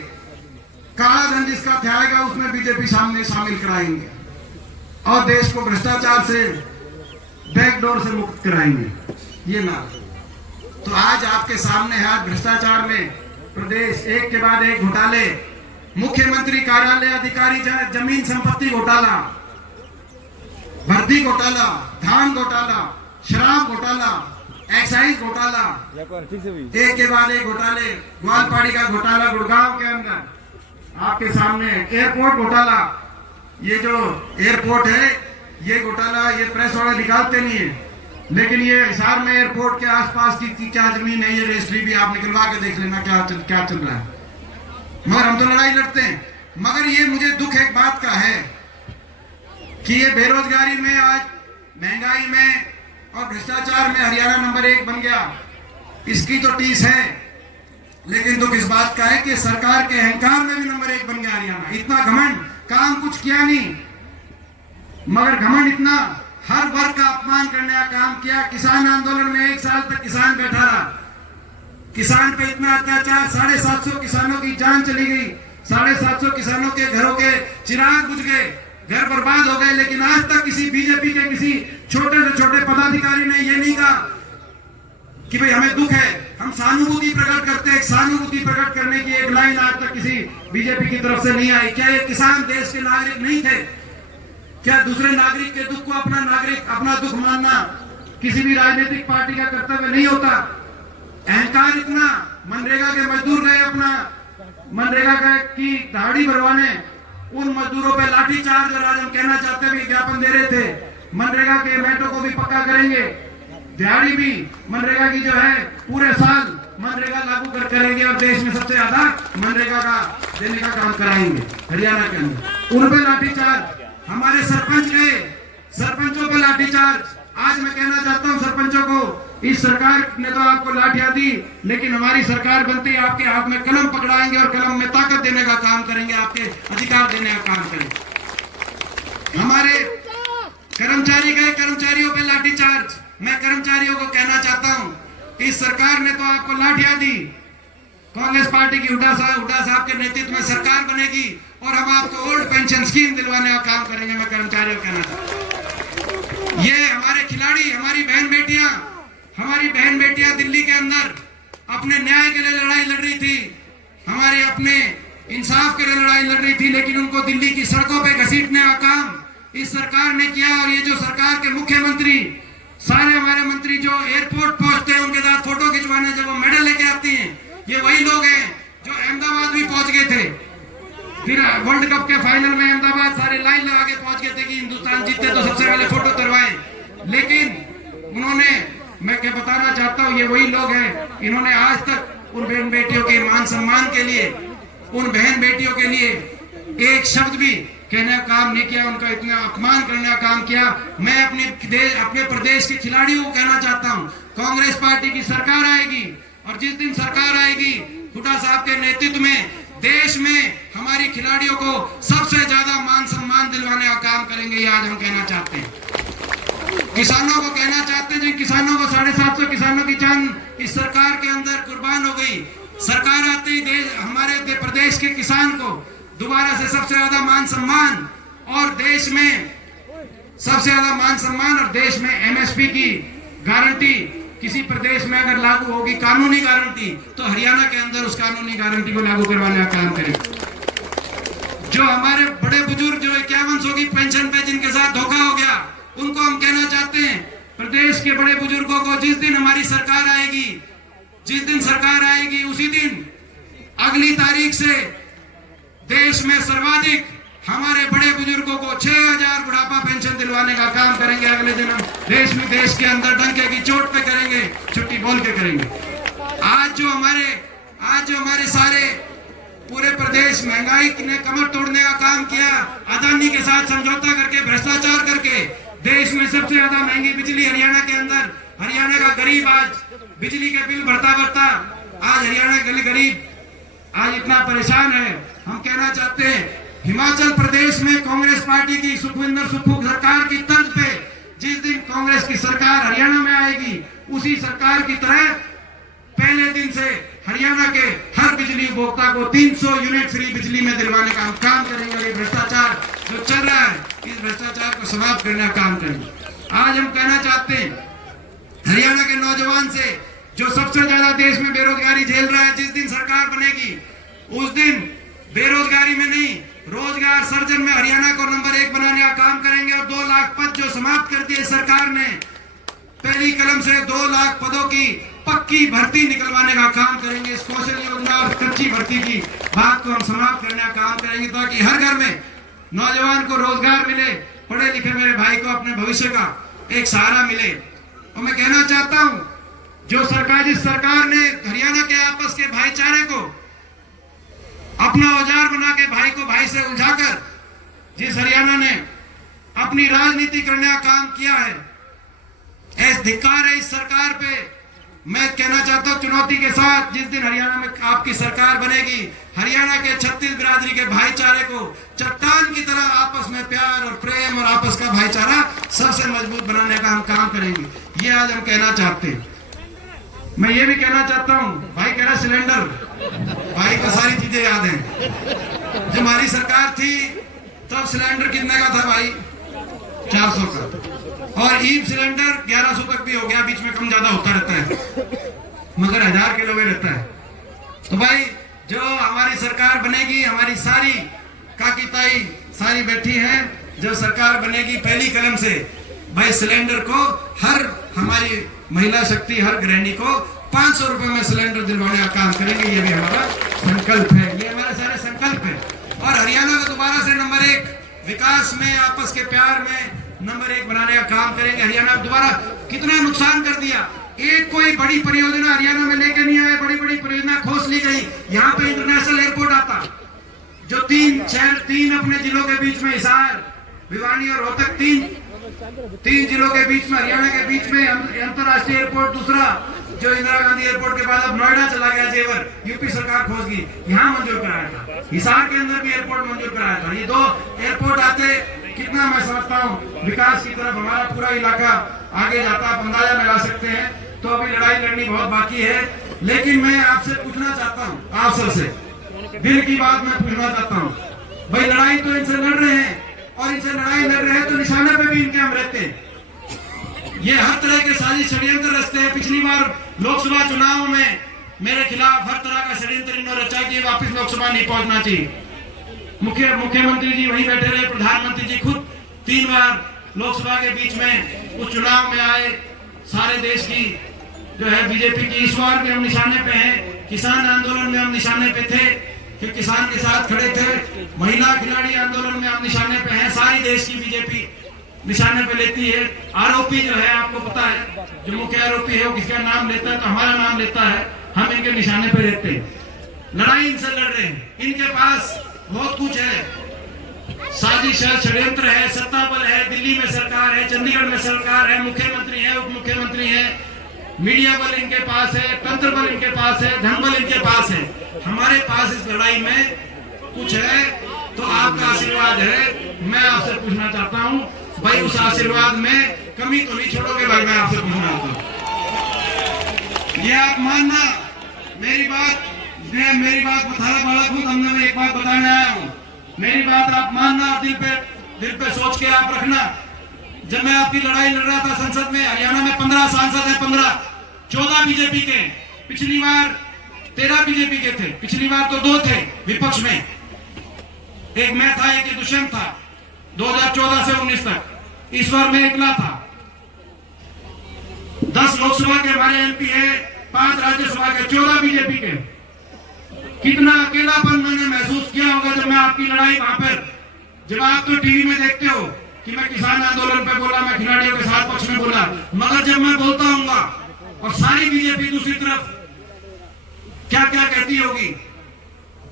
काला धन जिसका थे उसमें बीजेपी सामने शामिल कराएंगे और देश को भ्रष्टाचार से बैकडोर से मुक्त कराएंगे। ये नारा तो आज आपके सामने है। आज भ्रष्टाचार में प्रदेश एक के बाद एक घोटाले, मुख्यमंत्री कार्यालय अधिकारी जमीन संपत्ति घोटाला, भर्ती घोटाला, धान घोटाला, शराब घोटाला, एक्साइज घोटाला, एक के बाद एक घोटाले। ग्वालपाड़ी का घोटाला गुड़गांव के अंदर आपके सामने, एयरपोर्ट घोटाला। ये जो एयरपोर्ट है ये घोटाला, ये प्रेस वाले निकालते नहीं है, लेकिन ये हिसार में एयरपोर्ट के आसपास की क्या जमीन है, ये रजिस्ट्री भी आप निकलवा के देख लेना क्या चल रहा है। मगर हम तो लड़ाई लड़ते हैं। मगर ये मुझे दुख एक बात का है कि ये बेरोजगारी में, आज महंगाई में और भ्रष्टाचार में हरियाणा नंबर 1 बन गया। इसकी तो टीस है, लेकिन दुख इस बात का है कि सरकार के अहंकार में भी नंबर 1 बन गया हरियाणा। इतना घमंड, काम कुछ किया नहीं मगर घमंड इतना, हर वर्ग का अपमान करने का काम किया। किसान आंदोलन में 1 साल तक किसान बैठा रहा, किसान पे इतना अत्याचार, 750 किसानों की जान चली गई, 750 किसानों के घरों के चिराग बुझ गए, घर बर्बाद हो गए। लेकिन आज तक किसी बीजेपी के किसी छोटे से छोटे पदाधिकारी ने ये नहीं कहा कि भाई हमें दुख है, हम सहानुभूति प्रकट करते हैं। सहानुभूति प्रकट करने की एक लाइन आज तक किसी बीजेपी की तरफ से नहीं आई। क्या ये किसान देश के नागरिक नहीं थे? क्या दूसरे नागरिक के दुख को अपना दुख मानना किसी भी राजनीतिक पार्टी का कर्तव्य नहीं होता? अहंकार इतना, मनरेगा के मजदूर गए अपना मनरेगा की दहाड़ी भरवाने, उन मजदूरों पे लाठीचार्ज, और आज हम कहना चाहते हैं, विज्ञापन दे रहे थे मनरेगा के मैटों को भी पक्का करेंगे। दिहाड़ी भी मनरेगा की जो है पूरे साल मनरेगा लागू करेंगे और देश में सबसे ज्यादा मनरेगा का देने का काम कराएंगे हरियाणा के अंदर। उन पे लाठीचार्ज, हमारे सरपंच गए, सरपंचों पे लाठीचार्ज। आज मैं कहना चाहता हूं सरपंचों को, इस सरकार ने तो आपको लाठियां दी, लेकिन हमारी सरकार बनती है आपके हाथ में कलम पकड़ाएंगे और कलम में ताकत देने का काम करेंगे, आपके अधिकार देने का काम करेंगे। हमारे कर्मचारी गए, कर्मचारियों पे लाठीचार्ज। मैं कर्मचारियों को कहना चाहता हूं, इस सरकार ने तो आपको लाठियां दी, कांग्रेस पार्टी की हुड्डा साहब के नेतृत्व में सरकार बनेगी और हम आपको ओल्ड पेंशन स्कीम दिलवाने का काम करेंगे। मैं कर्मचारियों को कहना चाहता हूं, ये हमारे खिलाड़ी, हमारी बहन बेटियां दिल्ली के अंदर अपने न्याय के लिए लड़ाई लड़ रही थी, हमारे अपने इंसाफ के लिए लड़ाई लड़ रही थी, लेकिन उनको दिल्ली की सड़कों पे घसीटने का काम इस सरकार ने किया। और ये जो सरकार के मुख्यमंत्री, सारे हमारे मंत्री जो एयरपोर्ट पहुंचते हैं उनके साथ फोटो खिंचवाने, जब वो मेडल लेके आती हैं, ये वही लोग हैं जो अहमदाबाद भी पहुंच गए थे, फिर वर्ल्ड कप के फाइनल में अहमदाबाद सारे लाइन लगा के पहुंच गए थे कि हिंदुस्तान जीते तो सबसे पहले फोटो करवाएं, लेकिन उन्होंने, मैं क्या बताना चाहता हूं, ये वही लोग हैं, इन्होंने आज तक उन बहन बेटियों के मान सम्मान के लिए, उन बहन बेटियों के लिए एक शब्द भी कहने का काम नहीं किया, उनका इतना अपमान करने का काम किया। मैं अपने प्रदेश के खिलाड़ियों को कहना चाहता हूं, कांग्रेस पार्टी की सरकार आएगी और जिस दिन सरकार आएगी हुड्डा साहब के नेतृत्व में देश में हमारी खिलाड़ियों को सबसे ज्यादा मान सम्मान दिलवाने का काम करेंगे। ये आज हम कहना चाहते हैं। किसानों को कहना चाहते हैं, जिन किसानों को 750 किसानों की जान इस सरकार के अंदर कुर्बान हो गई, सरकार आते ही हमारे प्रदेश के किसान को दोबारा से सबसे ज्यादा मान सम्मान और देश में सबसे ज्यादा मान सम्मान और देश में एमएसपी की गारंटी किसी प्रदेश में अगर लागू होगी, कानूनी गारंटी, तो हरियाणा के अंदर उस कानूनी गारंटी को लागू करवाने का काम करें। जो हमारे बड़े बुजुर्ग जो 5100 की पेंशन पे जिनके साथ धोखा हो गया, उनको हम कहना चाहते हैं, प्रदेश के बड़े बुजुर्गों को जिस दिन हमारी सरकार आएगी, जिस दिन सरकार आएगी उसी दिन अगली तारीख से देश में सर्वाधिक हमारे बड़े बुजुर्गों को 6000 बुढ़ापा पेंशन दिलवाने का काम करेंगे। अगले दिन हम देश के अंदर डंके की चोट पे करेंगे, छुट्टी बोल के करेंगे। आज जो हमारे सारे पूरे प्रदेश महंगाई ने कमर तोड़ने का काम किया, अदानी के साथ समझौता करके, भ्रष्टाचार करके देश में सबसे ज्यादा महंगी बिजली हरियाणा के अंदर, हरियाणा का गरीब आज बिजली के बिल भरता आज हरियाणा के गरीब आज इतना परेशान है। हम कहना चाहते हैं, हिमाचल प्रदेश में कांग्रेस पार्टी की सुखविंदर सुक्खू सरकार की तर्ज पे जिस दिन कांग्रेस की सरकार हरियाणा में आएगी, उसी सरकार की तरह पहले दिन से हरियाणा के हर बिजली उपभोक्ता को 300 यूनिट फ्री बिजली में दिलवाने का काम करेंगे। ये भ्रष्टाचार जो चल रहा है, इस भ्रष्टाचार को समाप्त करने का काम करेंगे। आज हम कहना चाहते हैं, हरियाणा के नौजवान से जो सबसे ज्यादा देश में बेरोजगारी झेल रहा है, जिस दिन सरकार बनेगी उस दिन बेरोजगारी में नहीं, रोजगार सर्जन में हरियाणा को नंबर 1 बनाने का काम करेंगे। और 2 लाख पद जो समाप्त कर दिए सरकार ने, पहली कलम से 2 लाख पदों की पक्की भर्ती निकलवाने का काम करेंगे। इस कौशल योजना और कच्ची भर्ती की बात को हम समाप्त करने का काम करेंगे, ताकि हर घर में नौजवान को रोजगार मिले, पढ़े लिखे मेरे भाई को अपने भविष्य का एक सहारा मिले। और मैं कहना चाहता हूं, जिस सरकार ने हरियाणा के आपस के भाईचारे को अपना औजार बना के भाई को भाई से उलझाकर जिस हरियाणा ने अपनी राजनीति करने का काम किया है, ऐसा धिक्कार है इस सरकार पे। मैं कहना चाहता हूं, चुनौती के साथ जिस दिन हरियाणा में आपकी सरकार बनेगी, हरियाणा के 36 बिरादरी के भाईचारे को चट्टान की तरह आपस में प्यार और प्रेम और आपस का भाईचारा सबसे मजबूत बनाने का हम काम करेंगे। ये आज हम कहना चाहते हैं। मैं ये भी कहना चाहता हूं, भाई कह रहा सिलेंडर, भाई को सारी चीजें याद हैं। जब हमारी सरकार थी तब सिलेंडर कितने का था भाई? 400 का, और ईब सिलेंडर 1100 तक भी हो गया, बीच में कम ज्यादा होता रहता है, मगर 1000 किलो में रहता है। तो भाई जो हमारी सरकार बनेगी, हमारी सारी काकी ताई सारी बैठी हैं, जो सरकार बनेगी पहली कलम से भाई सिलेंडर को हर हमारी महिला शक्ति, हर गृहिणी को 500 रुपए में सिलेंडर दिलवाने का काम करेंगे। ये भी हमारा संकल्प है, ये हमारे सारे संकल्प है। और हरियाणा को दोबारा से नंबर 1 विकास में, आपस के प्यार में नंबर 1 बनाने का काम करेंगे। हरियाणा दोबारा कितना नुकसान कर दिया। एक कोई बड़ी परियोजना हरियाणा में लेके नहीं आए, बड़ी बड़ी परियोजना खोस ली गई। यहाँ पे इंटरनेशनल एयरपोर्ट आता, जो तीन अपने जिलों के बीच में, हिसार, भिवानी और रोहतक, तीन जिलों के बीच में, हरियाणा के बीच में अंतरराष्ट्रीय एयरपोर्ट। दूसरा जो इंदिरा गांधी एयरपोर्ट के बाद अब नोएडा चला गया, जेवर, यूपी सरकार खोज गई, यहाँ मंजूर कराया था। हिसार के अंदर भी एयरपोर्ट मंजूर कराया था। ये 2 एयरपोर्ट आते कितना, मैं समझता हूँ, विकास की तरफ हमारा पूरा इलाका आगे जाता, आप अंदाजा लगा सकते हैं। तो अभी लड़ाई लड़नी बहुत बाकी है, लेकिन मैं आपसे पूछना चाहता हूँ, आप सबसे दिल की बात मैं पूछना चाहता हूँ। भाई लड़ाई तो इनसे लड़ रहे हैं, और इनसे लड़ाई लड़ रहे हैं तो निशाने पे भी इनके हम रहते हैं। ये हर तरह के साजिश षड्यंत्र रचते हैं। पिछली बार लोकसभा चुनाव में मेरे खिलाफ हर तरह का षड्यंत्र इन्होंने रचा कि वापस लोकसभा नहीं पहुंचना चाहिए। मुख्यमंत्री जी वहीं बैठे रहे, प्रधानमंत्री जी खुद 3 बार लोकसभा के बीच में उस चुनाव में आए। सारे देश की जो है बीजेपी की, इस बार भी हम निशाने पे हैं। किसान आंदोलन में हम निशाने पे थे, कि किसान के साथ खड़े थे। महिला खिलाड़ी आंदोलन में हम निशाने पे हैं। सारी देश की बीजेपी निशाने पे लेती है। आरोपी जो है, आपको पता है, जो मुख्य आरोपी है वो किसका नाम लेता है तो हमारा नाम लेता है। हम इनके निशाने पे रहते हैं। लड़ाई इनसे लड़ रहे हैं। इनके पास बहुत कुछ है, साजिश है, षड्यंत्र है, सत्ता बल है, दिल्ली में सरकार है, चंडीगढ़ में सरकार है, मुख्यमंत्री है, उप मुख्यमंत्री है, मीडिया बल इनके पास है, तंत्र बल इनके पास है, धन बल इनके पास है। हमारे पास इस लड़ाई में कुछ है तो आपका आशीर्वाद है। मैं आपसे पूछना चाहता हूं भाई, उस आशीर्वाद में कमी तो नहीं छोड़ोगे भाई? मैं आपसे पूछना चाहता हूं, ये आप मानना मेरी बात बताया बड़ा खुद हमने, मैं एक बात बताने आया हूँ। मेरी बात आप मानना, दिल पे सोच के आप रखना। जब मैं आपकी लड़ाई लड़ रहा था संसद में, हरियाणा में 15 सांसद है, 15, 14 बीजेपी के, पिछली बार 13 बीजेपी के थे, पिछली बार तो 2 थे विपक्ष में, एक मैं था, एक दुष्यंत था, 2014 से 19 तक। इस बार मैं अकेला था। 10 लोकसभा के हमारे एमपी है, 5 राज्यसभा के, 14 बीजेपी के। कितना अकेलापन मैंने महसूस किया होगा जब मैं आपकी लड़ाई वहां पर, जब आप तो टीवी में देखते हो कि मैं किसान आंदोलन पे बोला, मैं खिलाड़ियों के साथ पक्ष में बोला, मगर जब मैं बोलता हूँगा और सारी बीजेपी दूसरी तरफ क्या क्या कहती होगी,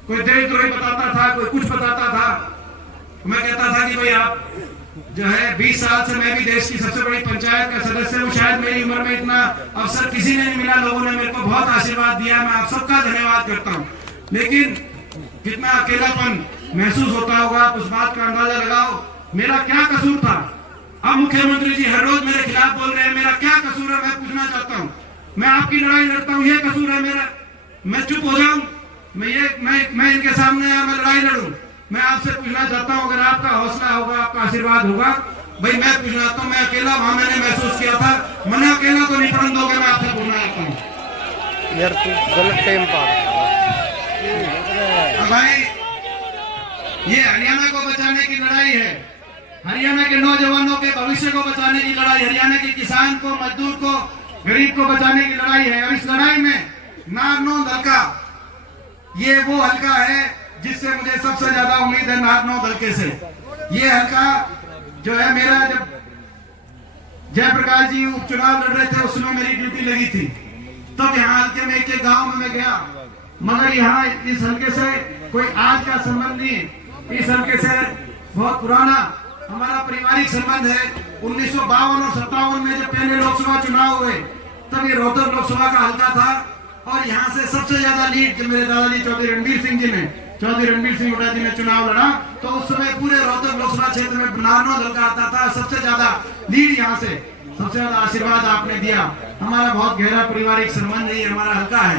कोई देशद्रोही बताता था, कोई कुछ बताता था, मैं कहता था कि भाई आप जो है 20 साल से मैं भी देश की सबसे बड़ी पंचायत का सदस्य हूँ, शायद मेरी उम्र में इतना अवसर किसी ने नहीं मिला, लोगों ने मेरे को बहुत आशीर्वाद दिया, मैं आप सबका धन्यवाद करता हूँ। लेकिन कितना अकेलापन महसूस होता होगा, उस बात का अंदाजा लगाओ। मेरा क्या कसूर था? अब मुख्यमंत्री जी हर रोज मेरे खिलाफ बोल रहे हैं, मेरा क्या कसूर है? मैं पूछना चाहता हूँ। मैं आपकी लड़ाई लड़ता हूँ, ये कसूर है मेरा? मैं चुप हो जाऊं? मैं इनके सामने आया, मैं लड़ाई लड़ूं? मैं आपसे पूछना चाहता हूँ, अगर आपका हौसला होगा, आपका आशीर्वाद होगा, भाई मैं पूछना चाहता हूँ, मैं अकेला वहां मैंने महसूस किया था, मैंने अकेला तो नहीं पड़न दोगे? मैं आपसे पूछना चाहता हूँ यार, तू गलत टाइम पर। भाई ये हरियाणा को बचाने की लड़ाई है, हरियाणा के नौजवानों के भविष्य को बचाने की लड़ाई, हरियाणा के किसान को, मजदूर को, गरीब को बचाने की लड़ाई है। और इस लड़ाई में नारनौंद हल्का, ये वो हल्का है जिससे मुझे सबसे ज्यादा उम्मीद है, नारनौंद हल्के से। ये हल्का जो है मेरा, जब जयप्रकाश जी उपचुनाव लड़ रहे थे उस समय मेरी ड्यूटी लगी थी, तब यहाँ हल्के में एक गांव में मैं गया, मगर यहाँ इस हल्के से कोई आज का संबंध नहीं। इस हल्के से बहुत पुराना हमारा पारिवारिक संबंध है। 1952 और 57 में जब पहले लोकसभा चुनाव हुए तब ये रोहतक लोकसभा का हल्का था, और यहाँ से सबसे ज्यादा लीड जब मेरे दादाजी चौधरी रणबीर सिंह हुड्डा जी ने चुनाव लड़ा, तो उस समय पूरे रोहतक लोकसभा क्षेत्र में नारनौंद हल्का आता था, सबसे ज्यादा लीड यहाँ से, सबसे ज्यादा आशीर्वाद आपने दिया। हमारा बहुत गहरा पारिवारिक संबंध है, हमारा हल्का है,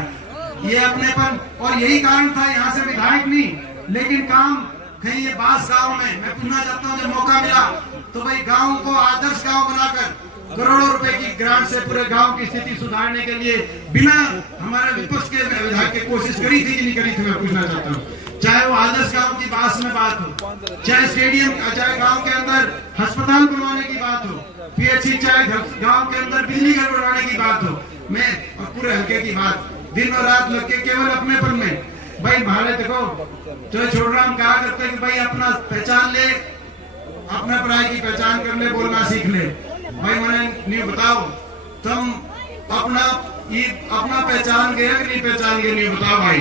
ये अपनेपन, और यही कारण था यहाँ से विधायक नहीं, लेकिन काम कहीं ये बास गांव में। मैं पूछना चाहता हूँ, जब मौका मिला तो भाई गांव को आदर्श गांव बनाकर करोड़ों रुपए की ग्रांट से पूरे गांव की स्थिति सुधारने के लिए बिना हमारे विपक्ष के विधायक की कोशिश करी थी कि नहीं करी थी? मैं पूछना चाहता हूँ, चाहे वो आदर्श गांव की बात में बात हो, चाहे स्टेडियम, चाहे गांव के अंदर अस्पताल बनवाने की बात हो, पीएचसी, चाहे गांव के अंदर बिजली घर बनवाने की बात हो, मैं और पूरे हल्के की बात, दिन और रात लग के केवल अपनेपन में। भाई भाड़े देखो, जो छोड़राम कहा करते कि भाई अपना पहचान ले, अपने पराई की पहचान कर ले, बोलना सीख ले। भाई मैंने नहीं बताओ, तुम अपना पहचान गए कि नहीं पहचान गए, नहीं बताओ भाई।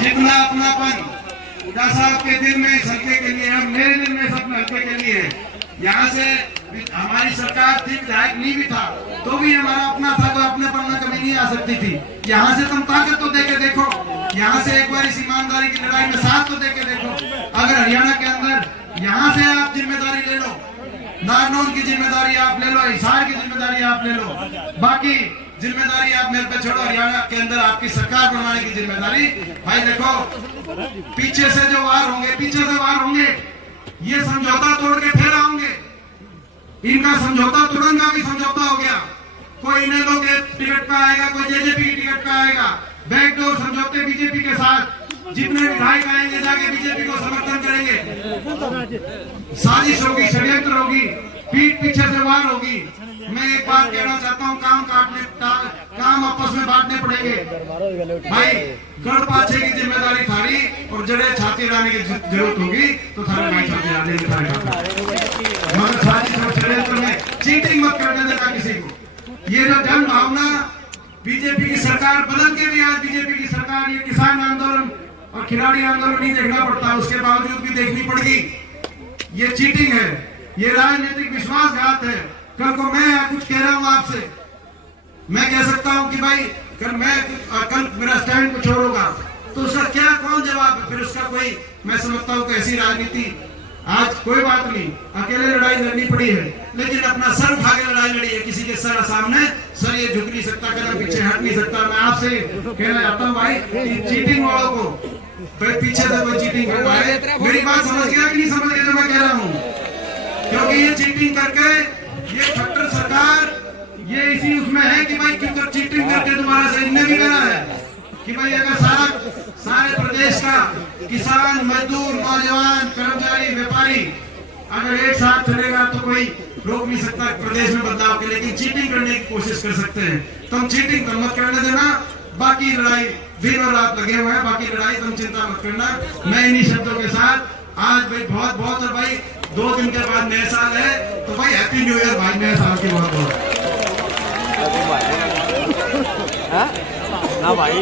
जितना अपनापन हुड्डा साहब के दिल में इस हल्के के लिए है, मेरे दिल में इस अपने हल्के के लिए है। यहाँ से हमारी सरकार थी, विधायक नहीं भी था तो भी हमारा अपना था, कोई अपने पर में कमी नहीं आ सकती थी। यहाँ से तुम ताकत तो देके देखो, यहाँ से एक बार इस ईमानदारी की लड़ाई में साथ तो देके देखो। अगर हरियाणा के अंदर यहाँ से आप जिम्मेदारी ले लो, नारनौल की जिम्मेदारी आप ले लो, हिसार की जिम्मेदारी आप ले लो, बाकी जिम्मेदारी आप मेरे पे छोड़ो। हरियाणा के अंदर आपकी सरकार बनाने की जिम्मेदारी, भाई देखो पीछे से जो वार होंगे, पीछे से वार होंगे, ये समझौता तोड़ के फिर आएंगे। इनका समझौता तुरंत का भी समझौता हो गया, कोई इन्हें लोग टिकट पे आएगा, कोई जेजेपी की टिकट पे आएगा। बैकडोर समझौते बीजेपी के साथ, जितने विधायक आएंगे जाके बीजेपी को समर्थन करेंगे। साजिश होगी, षड्यंत्र होगी, पीठ पीछे से वार होगी। मैं एक बात कहना चाहता हूँ, काम आपस में बांटने पड़ेंगे भाई। गढ़ पाछे की जिम्मेदारी थारी और जड़े छाती लाने की जरूरत होगी तो थारे भाई छाती आ जाएंगे। मगर साजिश और षड्यंत्र में चीटिंग मत करने देना किसी को। ये जो जन भावना बीजेपी की सरकार बदल के भी, आज बीजेपी की सरकार ये किसान आंदोलन और खिलाड़ी आंदोलन नहीं देखना पड़ता, उसके बावजूद भी देखनी पड़ेगी। ये चीटिंग है, ये राजनीतिक विश्वासघात है। कल को मैं कुछ कह रहा हूं आपसे, मैं कह सकता हूं कि भाई कल मेरा स्टैंड कुछ और होगा तो उसका क्या कौन जवाब है? फिर उसका कोई, मैं समझता हूं कि ऐसी राजनीति आज कोई बात नहीं, अकेले लड़ाई लड़नी पड़ी है, लेकिन अपना सर उठा के लड़ाई लड़ी है। किसी के सर सामने सर ये झुक नहीं सकता, कदम पीछे हट नहीं सकता। मैं आपसे कहना चाहता हूँ भाई, चीटिंग वालों को पीछे से कोई चीटिंग करवा है, मेरी बात समझ गया कि नहीं समझ गया जो मैं कह रहा हूँ? क्योंकि ये चीटिंग करके, ये खट्टर सरकार, ये इसी उसमें है कि भाई क्योंकि चीटिंग करके दोबारा से इनने भी करा है कि भाई अगर सारे प्रदेश का किसान, मजदूर, नौजवान, कर्मचारी, व्यापारी अगर एक साथ चलेगा तो कोई रोक नहीं सकता प्रदेश में बदलाव के। लेकिन चीटिंग करने की कोशिश कर सकते हैं, तुम चीटिंग तो मत करने देना। बाकी लड़ाई दिन और रात लगे हुए हैं, बाकी लड़ाई तुम चिंता मत करना। मैं इन्हीं शब्दों के साथ आज भाई बहुत बहुत, और भाई 2 दिन के बाद नया साल है तो भाई हैप्पी न्यू ईयर भाई, नया साल की बहुत बहुत। ना भाई।